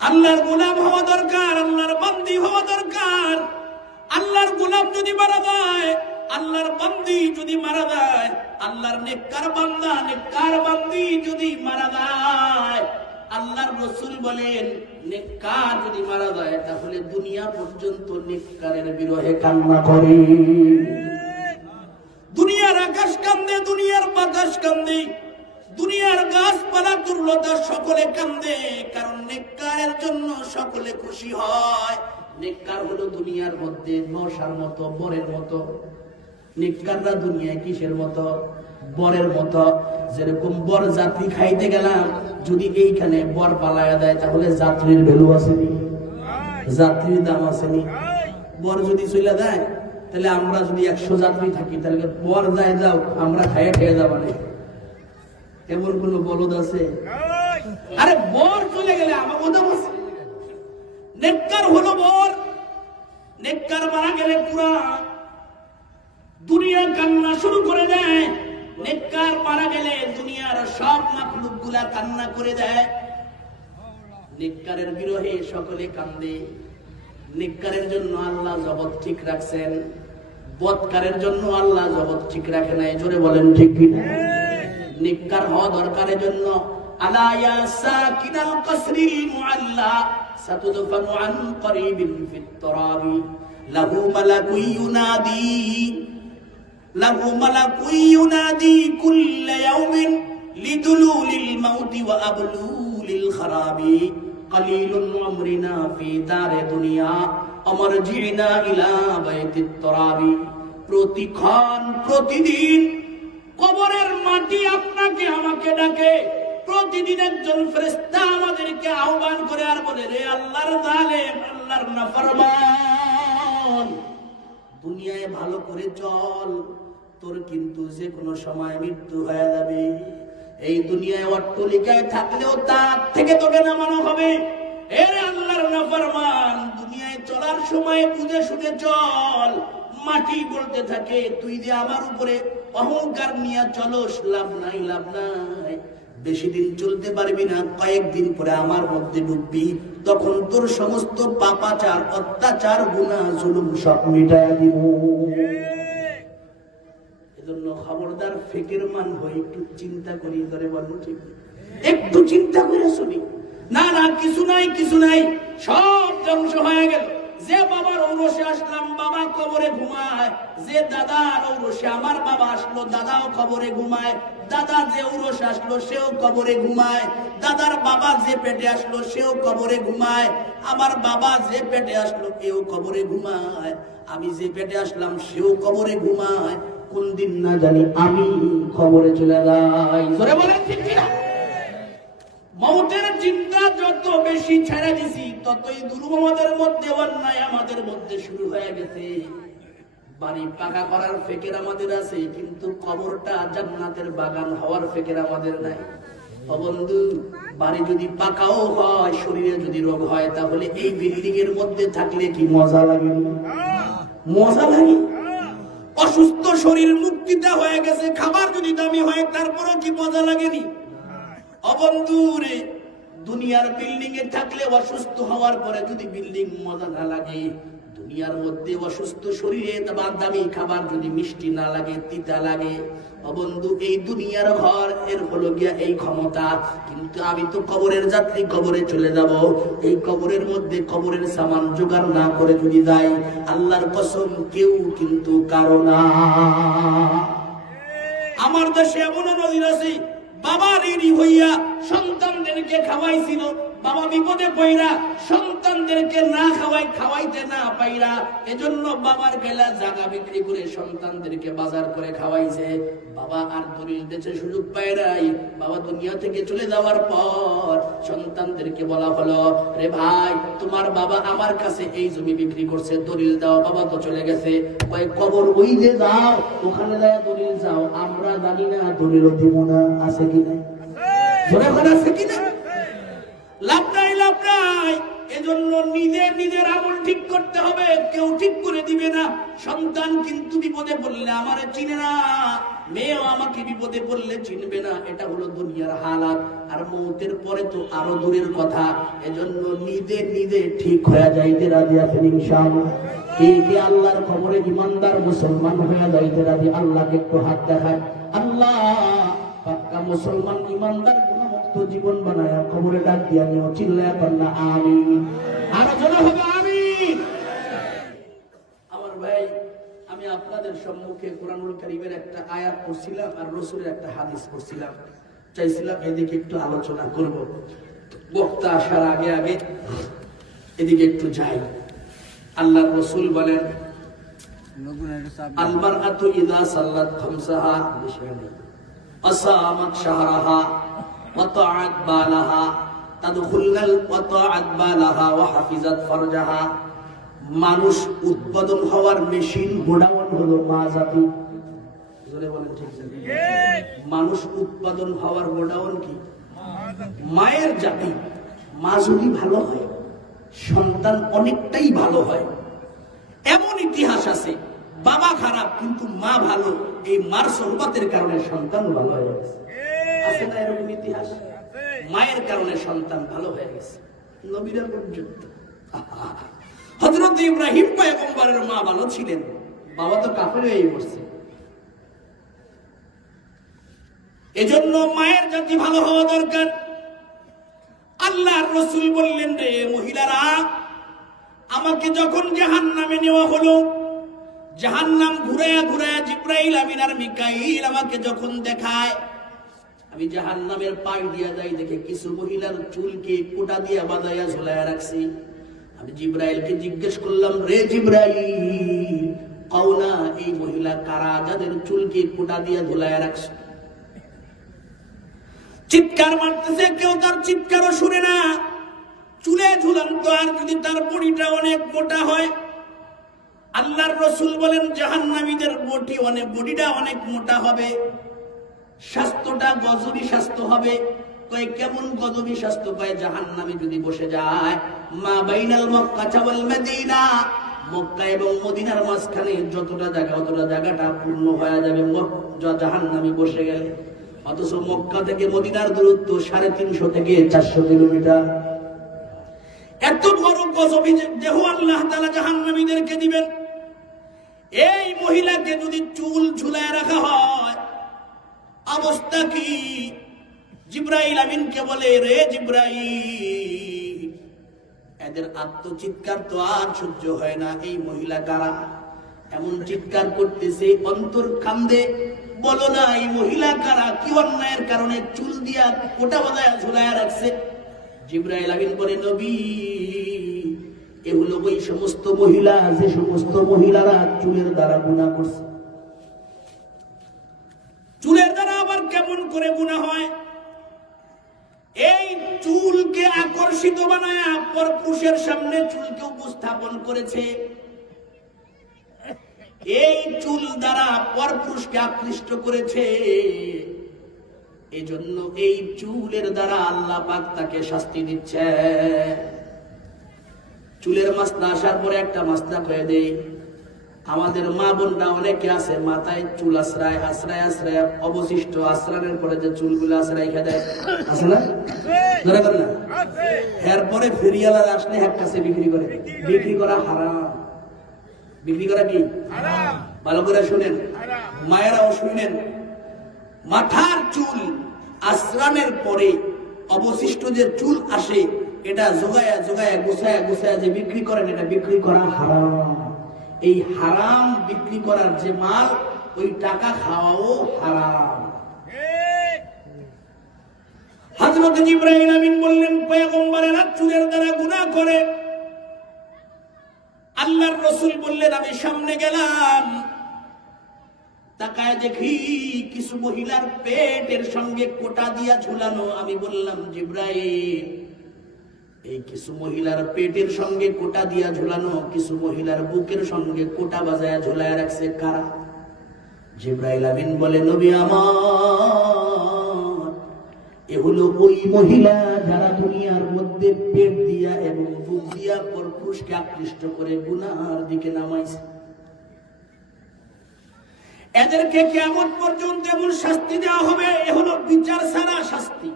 আল্লাহর গোলাম হওয়া দরকার, আল্লাহর বান্দি হওয়া দরকার। আল্লাহর গোলাম যদি মারা যায়, আল্লাহর বান্দি যদি মারা যায়, আল্লাহর নেককার বান্দা, নেককার বান্দি যদি মারা যায়, আল্লাহর রাসূল বলেন, নেককার যদি মারা যায় তাহলে দুনিয়া পর্যন্ত নেককারের বিরহে কান্না করে। দুনিয়ার আকাশ কান্দে, দুনিয়ার বাতাস কান্দে, দুনিয়ার গাছপালা তুল্যতা সকলে কান্দে, কারণ নেককারের জন্য সকলে খুশি হয়। নেককার হলো দুনিয়ার মধ্যে মশার মতো, বরের মতো। নেককাররা দুনিয়ায় কিসের মতো? বরের মতো। যেরকম বর যাত্রী খাইতে গেলাম, যদি এইখানে বর পালায়া দেয় তাহলে যাত্রীর ভ্যালু আসেনি, যাত্রীর দাম আসেনি। বর যদি চলে দেয়, তাহলে আমরা যদি 100 যাত্রী থাকি, তাহলে বর যায় যাও, আমরা খাইয়ে খেয়ে যাবো না। এমন কোন বলদ আছে? আরে বর চলে গেলে আমার দাম আছে। নেককার হলো বর। নেককার মারা গেলে পুরা দুনিয়া কান্না শুরু করে দেয়। নেককার মারা গেলে দুনিয়ার সব মাখলুক গুলা কান্না করে দেয়। নেককারের বিরহে সকলে কান্দে। নেককারের জন্য আল্লাহ জগৎ ঠিক রাখছেন, বদকারের জন্য আল্লাহ জগৎ ঠিক রাখে নাই। জোরে বলেন ঠিক কিনা? নেককার হওয়া দরকারের জন্য আলা ইয়া সাকিনাল কসরিল মুআল্লা সাতুদফানু আন করিবিন ফিত তুরাবি লাহু মালাকুন ইউনাদি, লাহু মালাকুন ইউনাদি কুল্লা ইয়াউমিন লিদুলুলিল মাউতি ওয়া আবলুলিল খারাবি কলিলুন উমরিনা ফি দারে দুনিয়া আমরজিনা ইলা বাইতিত তুরাবি। প্রতিক্ষণ প্রতিদিন কবরের মাটি আপনাকে আমাকে ডাকে। প্রতিদিন একজন ফেরেশতা আমাদেরকে আহ্বান করে আর বলে, রে আল্লাহর জালেম, আল্লাহর নাফরমান, দুনিয়ায় ভালো করে চল, তোর কিন্তু যে কোনো সময় মৃত্যু হয়ে যাবে। এই দুনিয়ায় অট্টালিকায় থাকলেও তার থেকে তোকে নামানো হবে। এর আল্লাহর নাফরমান, দুনিয়ায় চলার সময় বুঝে শুনে চল। মাটি বলতে থাকে তুই যে আমার উপরে অহংকার নিয়ে চলস, লাভ নাই, লাভ নাই। বেশি দিন চলতে পারবি না, কয়েকদিন পরে আমার মধ্যে ঢুকবি, তখন তোর সমস্ত পাপাচার, অত্যাচার, গুনাহ, জুলুম সব মিটায় দিব। এজন্য খবরদার ফিকির মান হই, একটু চিন্তা করি, ধরে বলুন ঠিক, একটু চিন্তা করে শুনি। না না, কিছু নাই, কিছু নাই, সব ধ্বংস হয়ে গেল। যে বাবার ঔরসে আসলাম, বাবা কবরে ঘুমায়। যে দাদার ঔরসে আমার বাবা আসলো, দাদাও কবরে ঘুমায়। দাদা যে ঔরসে আসলো, সেও কবরে ঘুমায়। দাদার বাবা যে পেটে আসলো, সেও কবরে ঘুমায়। আমার বাবা যে পেটে আসলো, এও কবরে ঘুমায়। আমি যে পেটে আসলাম, সেও কবরে ঘুমায়। কোন দিন না জানি আমি কবরে চলে যাই। জোরে বলেন ঠিক কিনা? মৌতের চিন্তা যত বেশি ছেড়ে দিছি, ততই দুর্গমদের মধ্যে অন্যায় আমাদের মধ্যে শুরু হয়ে গেছে। বাড়ি পাকা করার ফিকির আমাদের আছে, কিন্তু কবরটা জান্নাতের বাগান হওয়ার ফিকির আমাদের নাই। ও বন্ধু, বাড়ি যদি পাকাও হয়, শরীরে যদি রোগ হয়, তাহলে এই বিল্ডিং এর মধ্যে থাকলে কি মজা লাগে? মজা লাগে? অসুস্থ শরীর মুক্তিটা হয়ে গেছে, খাবার যদি দামি হয়, তারপরও কি মজা লাগেনি? অবন্ধুরে, দুনিয়ার বিল্ডিং এ থাকলে অসুস্থ হওয়ার পরে যদি বিল্ডিং মজা না লাগে, দুনিয়ার মধ্যে অসুস্থ শরীরে দামি খাবার যদি মিষ্টি না লাগে, তিতা লাগে। অবন্ধু, এই দুনিয়ার ঘর, এর হলো গিয়া এই ক্ষমতা। কিন্তু আমি তো কবরের যাত্রী, কবরে চলে যাব। এই কবরের মধ্যে কবরের সামান জোগাড় না করে যদি যাই, আল্লাহর কসম, কেউ কিন্তু কারো না। আমার দেশে এমন নজির আছে, বাবা রেডি হইয়া সন্তানদেরকে খাওয়াইছিল, বাবা বিপদে পইরা সন্তানদেরকে না খাওয়াইতে না পাইরা, এজন্য বাবার বেলা জায়গা বিক্রি করে সন্তানদেরকে বাজার করে খাওয়াইছে। বাবা আর দলিল দিতে সুযোগ পায় নাই। বাবা দুনিয়া থেকে চলে যাওয়ার পর সন্তানদেরকে বলা হলো, রে ভাই, তোমার বাবা আমার কাছে এই জমি বিক্রি করছে, দলিল দাও। বাবা তো চলে গেছে। কয়, কবর ওই যে যাও, ওখানে যায় দলিল যাও। আমরা জানি না দলিল দিব না, আছে কিনা? জোরে বলে আছে কিনা? লাভ নাই, লাভ নাই। এজন্য নিজের আমল ঠিক করতে হবে, কেউ ঠিক করে দিবে না। সন্তান কিন্তু বিপদে পড়লে আমারে চিনে না, মেয়েও আমাকে বিপদে পড়লে চিনবে না। এটা হলো দুনিয়ার হালাত। আর মৌতের পরে তো আরো দূরের কথা। এজন্য নিজে ঠিক হয়ে যাইতে রাজি আছেন ইনশাআল্লাহ? এই যে আল্লাহর খবরে ইমানদার মুসলমান হয়ে যাইতে রাজি, আল্লাহকে একটু হাত দেখায়। আল্লাহ পাক্কা মুসলমান ইমানদার গুণমুক্ত জীবন বানায় কবরে ডাক দিয়া নিও, চিল্লায় পান্না আমিন। আর জোরে হবে আমিন। আমার ভাই, আমি আপনাদের সম্মুখে কোরআনুল কারীমের একটা আয়াত পড়ছিলাম আর রাসূলের একটা হাদিস পড়ছিলাম। চাইছিলাম এদিকে একটু আলোচনা করব। বক্তা আসার আগে এদিকে একটু যাই। আল্লাহর রাসূল বলেন, আল মারআতু ইযা সাল্লাত খামসাহা আসামাত শাহরাহা ওয়া তাআত বালাহা তাদখুলনাল ওয়া তাআত বালাহা ওয়া হাফিজাত ফারজাহা। মানুষ উৎপাদন হওয়ার মেশিন, গোডাউন হলো মা জাতি। জোরে বলেন ঠিক জানি? মানুষ উৎপাদন হওয়ার গোডাউন কি? মায়ের জাতি। মা যদি ভালো হয়, সন্তান অনেকটাই ভালো হয়। এমন ইতিহাস আছে, বাবা খারাপ কিন্তু মা ভালো, এই মার সোহবতের কারণে সন্তান ভালো হয়ে গেছে। আছে না এরকম ইতিহাস? মায়ের কারণে সন্তান ভালো হয়ে গেছে, নবীরা পর্যন্ত। হযরত ইব্রাহিম পয়গম্বরের মা ভালো ছিলেন, বাবা তো কাফের হয়ে পড়ছে। এজন্য মায়ের জাতি ভালো হওয়া দরকার। আল্লাহর রাসূল বললেন, রে মহিলারা, আমাকে যখন জাহান্নামে নেওয়া হলো, জাহান্নাম ঘুরায়া ঘুরায়া জিব্রাইল আমিন আর মিকাইল আমাকে যখন দেখায়, আমি জাহান্নামের পাশ দিয়া যাই, দেখে কিছু মহিলার চুলকে কোটা দিয়া বাঁধাইয়া ঝুলাইয়া রাখছি। আমি জিব্রাইলকে জিজ্ঞেস করলাম, রে জিব্রাইল, কও না এই মহিলা কারা, যাদের চুলকে কোটা দিয়া ঝুলাইয়া রাখছে? চিৎকার মারতেছে, কেউ তার চিৎকারও শুনে না। চুলে ঝুলান্ত, আর যদি তার বডিটা অনেক মোটা হয়, আল্লাহর রাসূল বলেন জাহান্নামীদের বডিটা অনেক মোটা হবে, স্বাস্থ্যটা গজবী স্বাস্থ্য হবে। কয় কেমন গজবী স্বাস্থ্য? পায় জাহান্নামী যদি বসে যায় মা বাইনাল মক্কা ওয়াল মদিনা, মক্কা এবং মদিনার মাঝখানে যতটা জায়গা অতটা জায়গাটা পূর্ণ হয়ে যাবে জাহান্নামী বসে গেলে। অথচ মক্কা থেকে মদিনার দূরত্ব 350 থেকে 400 কিলোমিটার। এত বড় গজবী দেহ আল্লাহ তাআলা জাহান্নামীদেরকে দিবেন। এই মহিলাকে যদি চুল ঝুলায় রাখা হয় অবস্থা কি? জিব্রাইল আমিনকে বলে, রে জিব্রাইল, এদের আত্মচিৎকার তো আর সহ্য হয় না। এই মহিলা কারা? এমন চিৎকার করতেছে অন্তর কান্দে। বলো না এই মহিলা কারা? কি অন্যায়ের কারণে চুল দিয়া কোটা বাঁধায় ঝুলায় রাখছে? জিব্রাইল আমিন বলে, নবী, এ হলো ওই সমস্ত মহিলা যে সমস্ত মহিলারা চুলের দ্বারা গুনাহ করছে। চুলের দ্বারা আবার কেমন করে গুনাহ হয়? এই চুলকে আকর্ষিত বানায় পরপুরুষের সামনে চুলকে উপস্থাপন করেছে। এই চুল দ্বারা পরপুরুষকে আকৃষ্ট করেছে। এজন্য এই চুলের দ্বারা আল্লাহ পাক তাকে শাস্তি দিচ্ছে। চুলের মাসলা আসার পরে একটা মাসলা কয়ে দেই, আমাদের মা বোনরা অনেকে আছে মাথায় চুল আশ্রয় আশ্রয় আশ্রয় অবশিষ্ট আশ্রয়ের পরে যে চুলগুলো আশ্রয় খেয়ে দেয়, আছে না? এরপরে ফেরিয়ালার আসলে এক কাছে বিক্রি করে। বিক্রি করা হারাম। বিক্রি করা কি হারাম? ভালো করে শুনেন, মায়েরাও শুনেন। মাথার চুল আশ্রয়ের পরে অবশিষ্ট যে চুল আসে এটা জোগায়া জোগায়া গুছায়া গুছায়া যে বিক্রি করেন, এটা বিক্রি করা হারাম। এই হারাম বিক্রি করার যে মাল, ওই টাকা খাওয়াও হারাম। হযরত জিবরাইল আমিন বললেন, পয়গম্বরেরা চুলের দ্বারা গুনাহ করে। আল্লাহর রাসূল বললেন, আমি সামনে গেলাম, তাকায় দেখি কিছু মহিলার পেটের সঙ্গে কোটা দিয়া ঝুলানো। আমি বললাম, জিবরাইল, এই কিছু মহিলার পেটের সঙ্গে কোটা দিয়া ঝুলানো, কিছু মহিলার বুকের সঙ্গে কোটা বাজায়া ঝুলায় রাখছে কারা? জিবরাইল আমিন বলে, নবী আমার, এ হলো ওই মহিলা যারা দুনিয়ার মধ্যে পেট দিয়া এবং বুক দিয়া পরপুরুষকে আকৃষ্ট করে গুনার দিকে নামাইছে। এদেরকে কিয়ামত পর্যন্ত এমন শাস্তি দেওয়া হবে, এ হলো বিচার ছাড়া শাস্তি।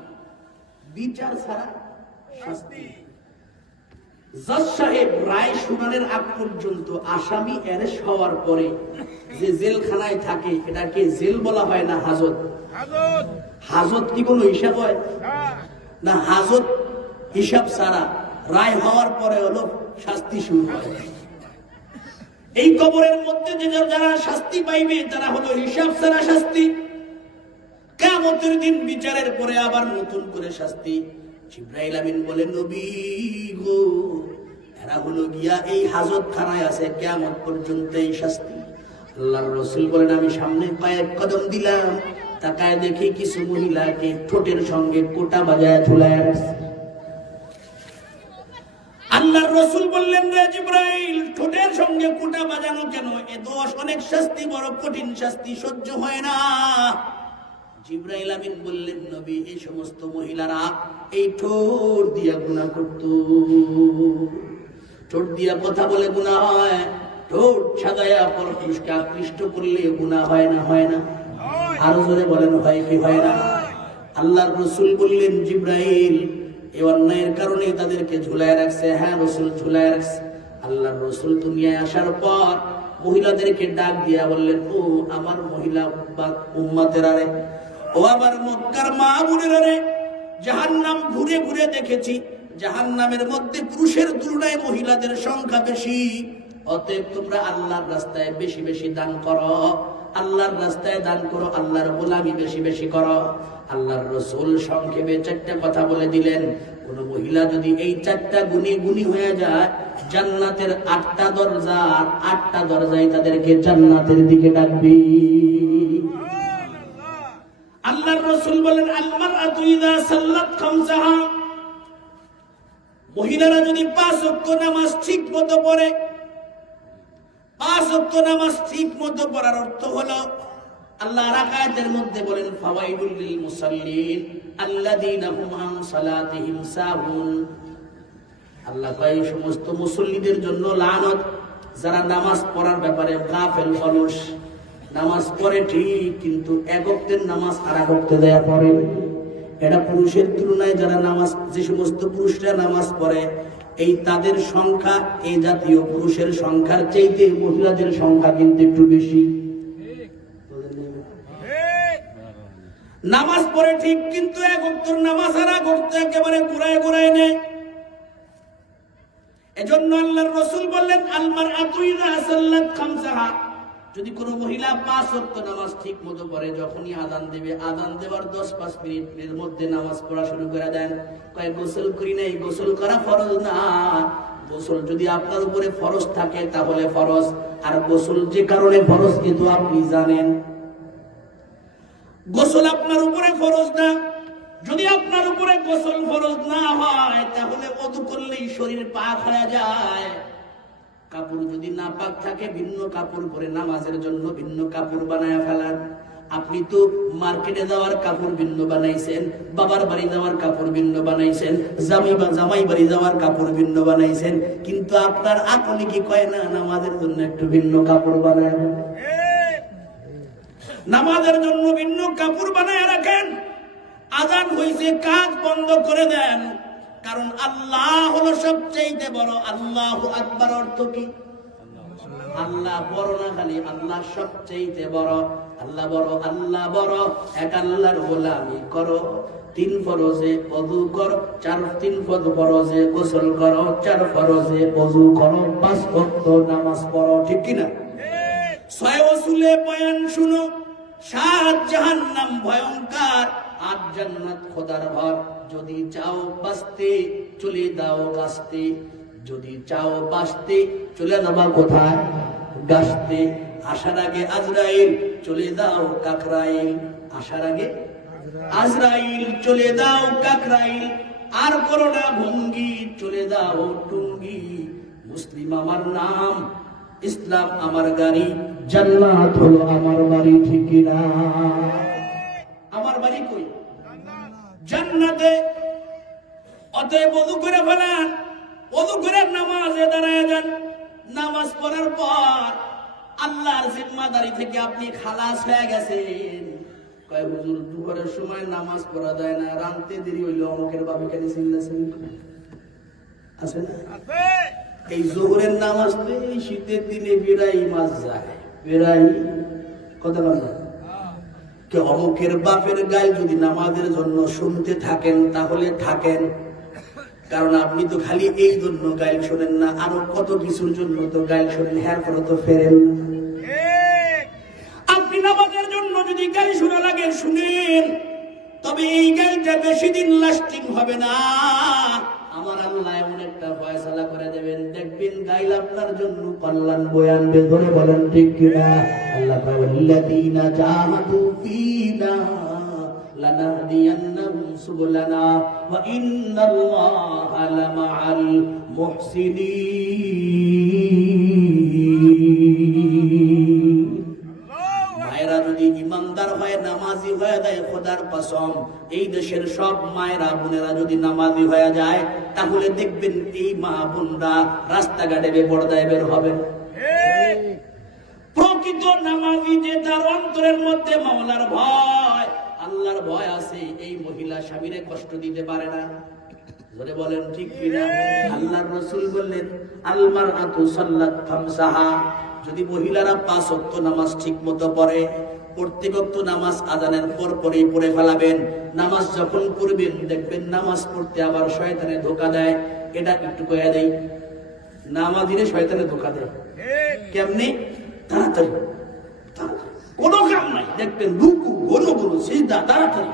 বিচার ছাড়া শাস্তি। জজ সাহেব রায় শুনানের আগ পর্যন্ত আসামি অ্যারেস্ট হওয়ার পরে যে জেলখানায় থাকে, এটাকে জেল বলা হয় না হাজত? হাজত কি কোনো হিসাব হয় না? হাজত হিসাব ছাড়া রায় হওয়ার পরে হলো শাস্তি শুরু হয়। এই কবরের মধ্যে যে যারা শাস্তি পাইবে তারা হলো হিসাব ছাড়া শাস্তি। কিয়ামতের দিন বিচারের পরে আবার নতুন করে শাস্তি। জিবরাইল আমিন বলে, নবী গো, এরা হলো গিয়া এই হাজতখানায় আছে কিয়ামত পর্যন্ত এই শাস্তি। আল্লাহর রাসূল বলেন, আমি সামনে কয়েক কদম দিলাম, তাকায় দেখি কিছু মহিলাকে ঠোঁটের সঙ্গে কোটা বাজায় ঝুলায় রাখছে। আল্লাহর রাসূল বললেন, রে জিবরাইল, ঠোঁটের সঙ্গে কোটা বাজানো কেন? এ দোষ, অনেক শাস্তি, বড় কঠিন শাস্তি, সহ্য হয় না। জিবরাইল আমিন বললেন, নবী, এই সমস্ত মহিলারা এই ঠোঁট দিয়া গুনাহ করত। ঠোঁট দিয়া কথা বলে গুনাহ হয়। ঠোঁট সাজায়া পরপুরুষকে আকৃষ্ট করলে গুনাহ হয় না? হয় না? আরো জোরে বলেন, হয় কি হয় না? আল্লাহর রাসূল বললেন, জিবরাইল, এই অন্যায়ের কারণে তাদেরকে ঝুলায় রাখছে। হ্যাঁ রাসূল, ঝুলায় রাখছে। আল্লাহর রাসূল দুনিয়ায় আসার পর মহিলাদেরকে ডাক দিয়া বললেন, ও আমার মহিলা উম্মতেরা রে, ও আমার মক্কার মা বোনেরা রে, জাহান্নাম ঘুরে ঘুরে দেখেছি, জাহান্নামের মধ্যে পুরুষের তুলনায় মহিলাদের সংখ্যা বেশি। অতএব তোমরা আল্লাহর রাস্তায় বেশি বেশি দান করো, আল্লাহর রাস্তায় দান করো, আল্লাহর গোলামি বেশি বেশি করো। আল্লাহর রাসূল সংক্ষেপে 4টা কথা বলে দিলেন। কোন মহিলা যদি এই 4টা গুণী হয়ে যায়, জান্নাতের 8টা দরজা, 8টা দরজায় তাদেরকে জান্নাতের দিকে ডাকবে। আল্লাহর রাসূল বলেন, আল মারআতু ইযা সাল্লাত খামসাহা, মহিলারা যদি 5 ওয়াক্ত নামাজ ঠিকমতো পড়ে, 5 ওয়াক্ত নামাজ ঠিক মতো পড়ার অর্থ হলো আল্লাহ আয়াতের মধ্যে বলেন ফাওয়াইলুল লিল মুসাল্লিন আল্লাযীনা হুম আন সালাতিহিম সাহুন। আল্লাহ কয় সমস্ত মুসল্লিদের জন্য লানত, যারা নামাজ পড়ার ব্যাপারে গাফেল অলস। নামাজ পড়ে ঠিক, কিন্তু এক ওয়াক্তের নামাজ আর এক ওয়াক্তে দেয়া পড়ে। এটা পুরুষের তুলনায় যারা নামাজ, যে সমস্ত পুরুষরা নামাজ পড়ে, এই তাদের সংখ্যা এই জাতীয় পুরুষের সংখ্যার চাইতে মহিলাদের সংখ্যা কিন্তু একটু বেশি। নামাজ পড়ে ঠিক, কিন্তু এক ওয়াক্তের নামাজ আর এক ওয়াক্তে একেবারে ঘুরায় ঘুরায় নেয়। এজন্য আল্লাহর রাসূল বললেন আল মারআতু ইযা সাল্লাত খামসাহা, যদি কোনো মহিলা 5 ওয়াক্ত নামাজ ঠিক মতো পড়ে, যখনই আযান দেবে, আযান দেওয়ার 10-5 মিনিটের মধ্যে নামাজ পড়া শুরু করে দেন। কয় গোসল করি নাই, গোসল করা ফরজ না। গোসল যদি আপনার উপরে ফরজ থাকে তাহলে ফরজ, আর গোসল যে কারণে ফরজ কিন্তু আপনি জানেন। গোসল আপনার উপরে ফরজ না। যদি আপনার উপরে গোসল ফরজ না হয় তাহলে ওযু করলেই শরীর পাক হয়ে যায়। কাপড় যদি না পাক থাকে ভিন্ন কাপড় পরে নামাজের জন্য ভিন্ন কাপড় বানায় ফেলান। আপনি তো মার্কেটে যাওয়ার কাপড় ভিন্ন বানাইছেন, বাবার বাড়ি যাওয়ার কাপড় ভিন্ন বানাইছেন, জামাই বাড়ি যাওয়ার কাপড় ভিন্ন বানাইছেন, কিন্তু আপনার আকলে কি কয় না নামাজের জন্য একটু ভিন্ন কাপড় বানায়, নামাজের জন্য ভিন্ন কাপড় বানায় রাখেন। আযান হইছে, কাজ বন্ধ করে দেন, কারণ আল্লাহ হলো সবচেয়ে বড়। আল্লাহু আকবার অর্থ কি? আল্লাহ বড় না, খালি আল্লাহ সবচেয়ে বড়। আল্লাহ বড়, আল্লাহ বড়। এক আল্লাহর গোলামি করো, 3 ফরজে ওযু করো, 3 ফরজে গোসল করো, 4 ফরজে ওযু করো, 5 ওয়াক্ত নামাজ পড়ো। ঠিক কি না? 6 ওয়াসুলে বয়ান শুনো, 7 জাহান্নাম ভয়ঙ্কর, 8 জান্নাত খোদার ঘর। যদি চাও বাঁচতে চলে দাও গাছতে, যদি চাও বাঁচতে চলে যাবা কোথায়? গাছতে। আসার আগে আজরাইল, চলে দাও কাকরাইল। আসার আগে আজরাইল, চলে দাও কাকরাইল। আর করোনা ভঙ্গি, চলে দাও টুঙ্গি। মুসলিম আমার নাম, ইসলাম আমার গাড়ি, জান্নাত হলো আমার বাড়ি। ঠিক না? আমার বাড়ি কই? জান্নাতে। অতএব ওযু করে ফেলেন, ওযু করে নামাজে দাঁড়ায় যান। নামাজ পড়ার পর আল্লাহর জিম্মাদারি থেকে আপনি খালাস হয়ে গেছেন। কয় হুজুর দুপুরের সময় নামাজ পড়া যায় না, রাতে দেরি হইলো, অমুকের বাবা কেন চিল্লাছেন? আছে না? এই যোহরের নামাজ তো এই শীতের দিনে বেড়াই মাছ যায়, বেড়াই কথা বলেন। কে অমুকের বাপের গাল যদি নামাজের জন্য শুনতে থাকেন তাহলে থাকেন, কারণ আপনি তো খালি এই জন্য গাইল শোনেন না, আরো কত কিছুর জন্য তো গাইল শোনেন, হ্যাঁ করে তো ফেরেন। আপনি নামাজের জন্য যদি গাইল শোনা লাগে শুনেন, তবে এই গাইলটা বেশি দিন লাস্টিং হবে না। আমার আল্লাহ এমন একটা ফয়সালা করে দেবেন, দেখবেন গাইল আপনার জন্য কল্যাণ বয়ে আনবে। ধরে বলেন ঠিক কিনা? আল্লাহ ওয়াল্লাযীনা জাহাদু ফীনা লানাহদিয়ান্নাহুম সুবুলানা ওয়া ইন্নাল্লাহা লামাআল মুহসিনিন। মায়েরা যদি ইমানদার হয়, নামাজি হয়ে যায়, খোদার কসম এই দেশের সব মায়েরা বোনেরা যদি নামাজি হয়ে যায়, তাহলে দেখবেন এই মা বোনরা রাস্তাঘাটে বেপরদায় বের হবে। প্রকৃত নামাজি যে, তার অন্তরের মধ্যে মাওলার ভয়, আল্লাহর ভয় আছে, এই মহিলা স্বামীরে কষ্ট দিতে পারে না। ধরে বলেন ঠিক কিনা? আল্লাহর রাসূল বললেন আল মারআতু সাল্লাত খামসাহা, যদি মহিলারা 5 ওয়াক্ত নামাজ ঠিক মতো পড়ে, প্রত্যেক ওয়াক্ত নামাজ আযানের পর পরেই পড়ে ফেলাবেন। নামাজ যখন পড়বেন দেখবেন নামাজ পড়তে আবার শয়তানে ধোঁকা দেয়। এটা একটু কইয়া দেই, নামাজিরে শয়তানে ধোঁকা দেয়। কেমনে? তাড়াতাড়ি কোনো কাম নাই, দেখবেন রুকু গোনো গোনো সিজদা তাড়াতাড়ি,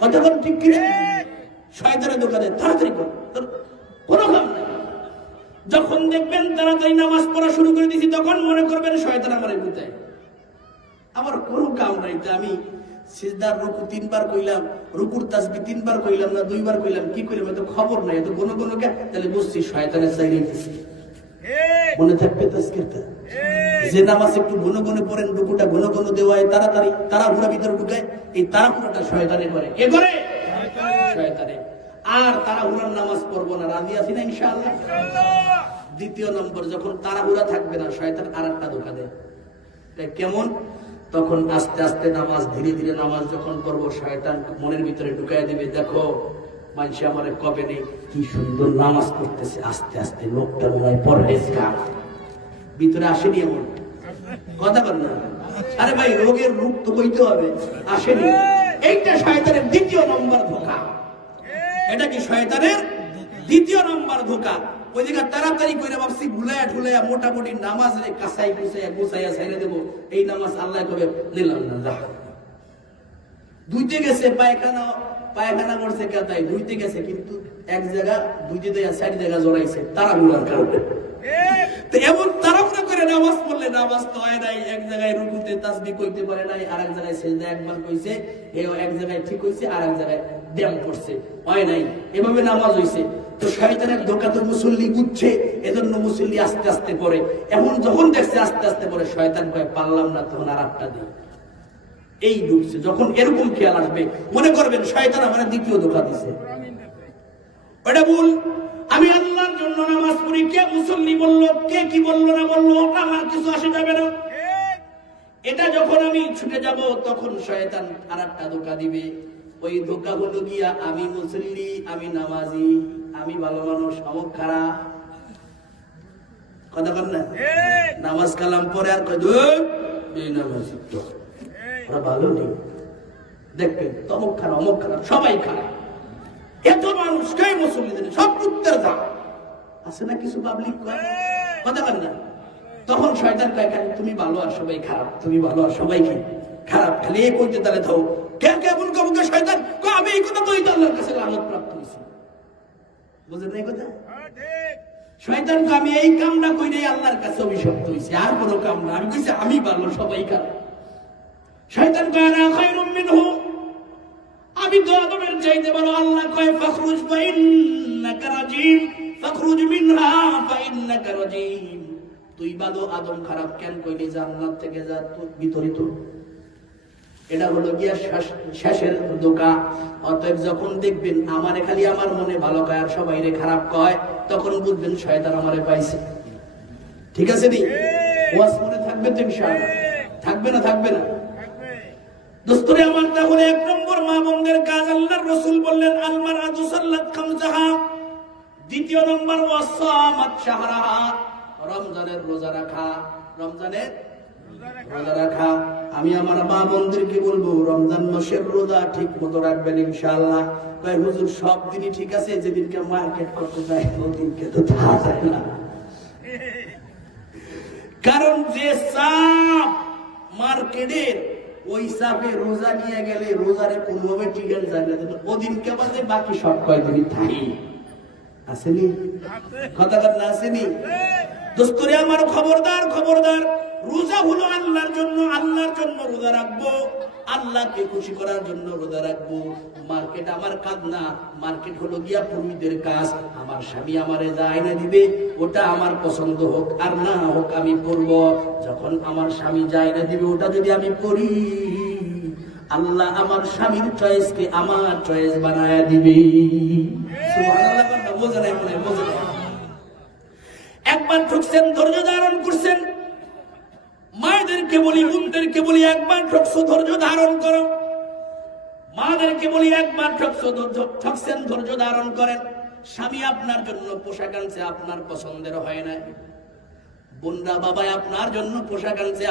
কথা বলেন ঠিক কি? শয়তানে ধোঁকা দেয়, তাড়াতাড়ি কর, কোনো কাম নাই। যখন দেখবেন তাড়াতাড়ি নামাজ পড়া শুরু করে দিয়েছি, তখন মনে করবেন শয়তান আমার বুঝায়, আমার কোনো কাম নাই। আমি সিজদার রুকু 3 বার কইলাম, রুকুর তাসবিহ 3 বার কইলাম না 2 বার কইলাম, কি কইলাম এত খবর নাই, এত কোনো কে, তাহলে বুঝছি শয়তানের চাইরে দিছি। মনে থাকবে তাজকিরটা? যে নামাজ একটু ঘন ঘন পড়েন, রুকুটা ঘন ঘন দেওয়ায় তাড়াতাড়ি তাড়াহুড়া ভিতরে ঢুকায়, এই তাড়াহুড়াটা শয়তানে করে। কে করে? শয়তানে। আর তাড়াহুড়ার নামাজ পড়বো না, রাজি আছি না ইনশাআল্লাহ? দ্বিতীয় নম্বর, যখন তাড়াহুড়া থাকবে না, শয়তান আরেকটা ধোঁকা দেয়। কেমন? তখন আস্তে আস্তে নামাজ, ধীরে ধীরে নামাজ যখন পড়বো, শয়তান মনের ভিতরে ঢুকাই দিবে, দেখো মানুষ আমারে কবে নেই, কি সুন্দর নামাজ পড়তেছে, আস্তে আস্তে লোকটা মনে হয় পরহেজগার। ভিতরে আসেনি এমন কথা বল না? আরে ভাই, রোগের রূপ তো বইতে হবে, আসেনি। এইটা শয়তানের দ্বিতীয় নম্বর ধোঁকা। এটা কি শয়তানের দ্বিতীয় নম্বর ধোঁকা? ওই দিকে তাড়াতাড়ি করে ভাবছি ভুলাইয়া ঠুলাইয়া মোটামুটি নামাজ রে কাঁচাই গুছাইয়া গুছাইয়া ছেড়ে দেবো, এই নামাজ আল্লাহ কবে নিলাম না, যা ধুইতে গেছে, পায়খানা করছে, কেতাই ধুইতে গেছে, কিন্তু এক জায়গা ধুইতে দেয়া 4 জায়গা জড়াইছে তাড়াহুড়ার কারণে। তো এমন তাড়াহুড়া করে নামাজ পড়লে নামাজ তো হয় নাই। এক জায়গায় রুকুতে তাসবিহ কইতে পারে নাই, আর এক জায়গায় সিজদা একবার কইছে, এও এক জায়গায় ঠিক হইছে, আর এক জায়গায় ব্যায়াম করছে, হয় নাই। এভাবে নামাজ হইছে। তো শয়তানের ধোঁকা তো মুসল্লি বুঝছে, এজন্য মুসল্লি আস্তে আস্তে পড়ে। এখন যখন দেখছে আস্তে আস্তে পড়ে, শয়তান কয় পারলাম না, তখন আর একটা দিই, এই ঢুকছে। যখন এরকম খেয়াল আসবে, মনে করবেন শয়তান আমার দ্বিতীয় ধোঁকা দিছে। ওটা ভুল। আমি আল্লাহর জন্য নামাজ পড়ি, কে মুসল্লি বললো, কে কি বললো না বললো, ওটা আমার কিছু আসে যাবে না। এটা যখন আমি ছুটে যাব, তখন শয়তান আর একটা ধোঁকা দিবে। ওই ধোঁকা হলো গিয়া, আমি মুসল্লি, আমি নামাজি, আমি ভালো মানুষ, আমক খারাপ কথা বল না। নামাজ কালাম পরে আর কয় এই নামাজি তো ভালো নেই, দেখবেন তমক খারাপ, অমক খারাপ, সবাই খারাপ। এত মানুষ কে মুসল্লি, সব উত্তর দা আছে না কিছু পাবলিক কথা বল না। তখন শয়তান কয়, তুমি ভালো আর সবাই খারাপ, তুমি ভালো আর সবাই খারাপ, খালি এই কইতে তাহলে থাও। কে কেমন কবকে শয়তান কয়, আমি এই কথা তো আল্লাহর কাছে লানত প্রাপ্ত হয়েছি। বুঝলেন এই কথা? শয়তান কয়, আমি এই কামটা কইরে আল্লাহর কাছে অভিশপ্ত হয়েছি, আর কোনো কাম না। আমি কইছি আমি ভালো, সবাই খারাপ। শয়তান কয়, আনা খায়রুম মিনহু, আমি তো আদমের চাইতে ভালো। আল্লাহ কয়, ফাখরুজ ফাইন্নাকা রাজিম, ফাখরুজ মিনহা ফাইন্নাকা রাজিম। তুই ভালো, আদম খারাপ, কেন কইলি জান্নাত থেকে যা, তোর বিতরিত। এটা হলো গিয়া শেষের ধোঁকা। অতএব যখন দেখবেন আমারে খালি আমার মনে ভালো কয় আর সবাই রে খারাপ কয়, তখন বুঝবেন শয়তান আমারে পাইছে। ঠিক আছে নি? ওয়াজ মনে থাকবে তো ইনশাআল্লাহ? থাকবে না? থাকবে না দোস্তরে আমার। তাহলে 1 নম্বর মা বোনদের কাজ, আল্লাহর রাসূল বললেন আল মারআতু সাল্লাত খামসাহা। দ্বিতীয় নম্বর ওয়াসামাত শাহরাহা, রমজানের রোজা রাখা, রমজানের রোজা রাখা। আমি আমার মা বোনদেরকে বলবো, রমজান মাসের রোজা ঠিক মতো রাখবেন ইনশাআল্লাহ। কয় হুজুর সব দিনই ঠিক আছে, যেদিনকে মার্কেট করতে যায় ওদিনকে তো থাকা যায় না। কারণ যে চাপ মার্কেটের, ওই চাপে রোজা নিয়ে গেলে রোজারে কোনোভাবে টিকেন যায় না, ওদিনকে বাদে বাকি সব কয়দিনই থাকি। আসেনি কথা না? আসেনি দোস্তরে আমার? খবরদার, খবরদার। রোজা হলো আল্লাহর জন্য, আল্লাহর জন্য রোজা রাখবো, আল্লাহকে খুশি করার জন্য রোজা রাখবো। মার্কেট আমার কাজ না, মার্কেট হলো গিয়া পুরুষদের কাজ। আমার স্বামী আমারে যা আইনা দিবে, ওটা আমার পছন্দ হোক আর না হোক আমি পড়বো। যখন আমার স্বামী যা আইনা দিবে, ওটা যদি আমি পড়ি, আল্লাহ আমার স্বামীর চয়েসকে আমার চয়েস বানায় দিবে। সুবহানাল্লাহ। বোঝা নাই মনে? বোঝা নাই। একবার ঠকছেন, ধৈর্য ধারণ করছেন। মায়েদেরকে বলি, বোনদেরকে বলি, একবার ঠকছো, ধৈর্য ধারণ করো। মাদেরকে বলি, একবার ঠকছেন, ধৈর্য ধারণ করেন। স্বামী আপনার জন্য পোশাক আনছে, আপনার পছন্দের হয় না। বোনরা বাবা আপনার জন্য পোশাক আনছে,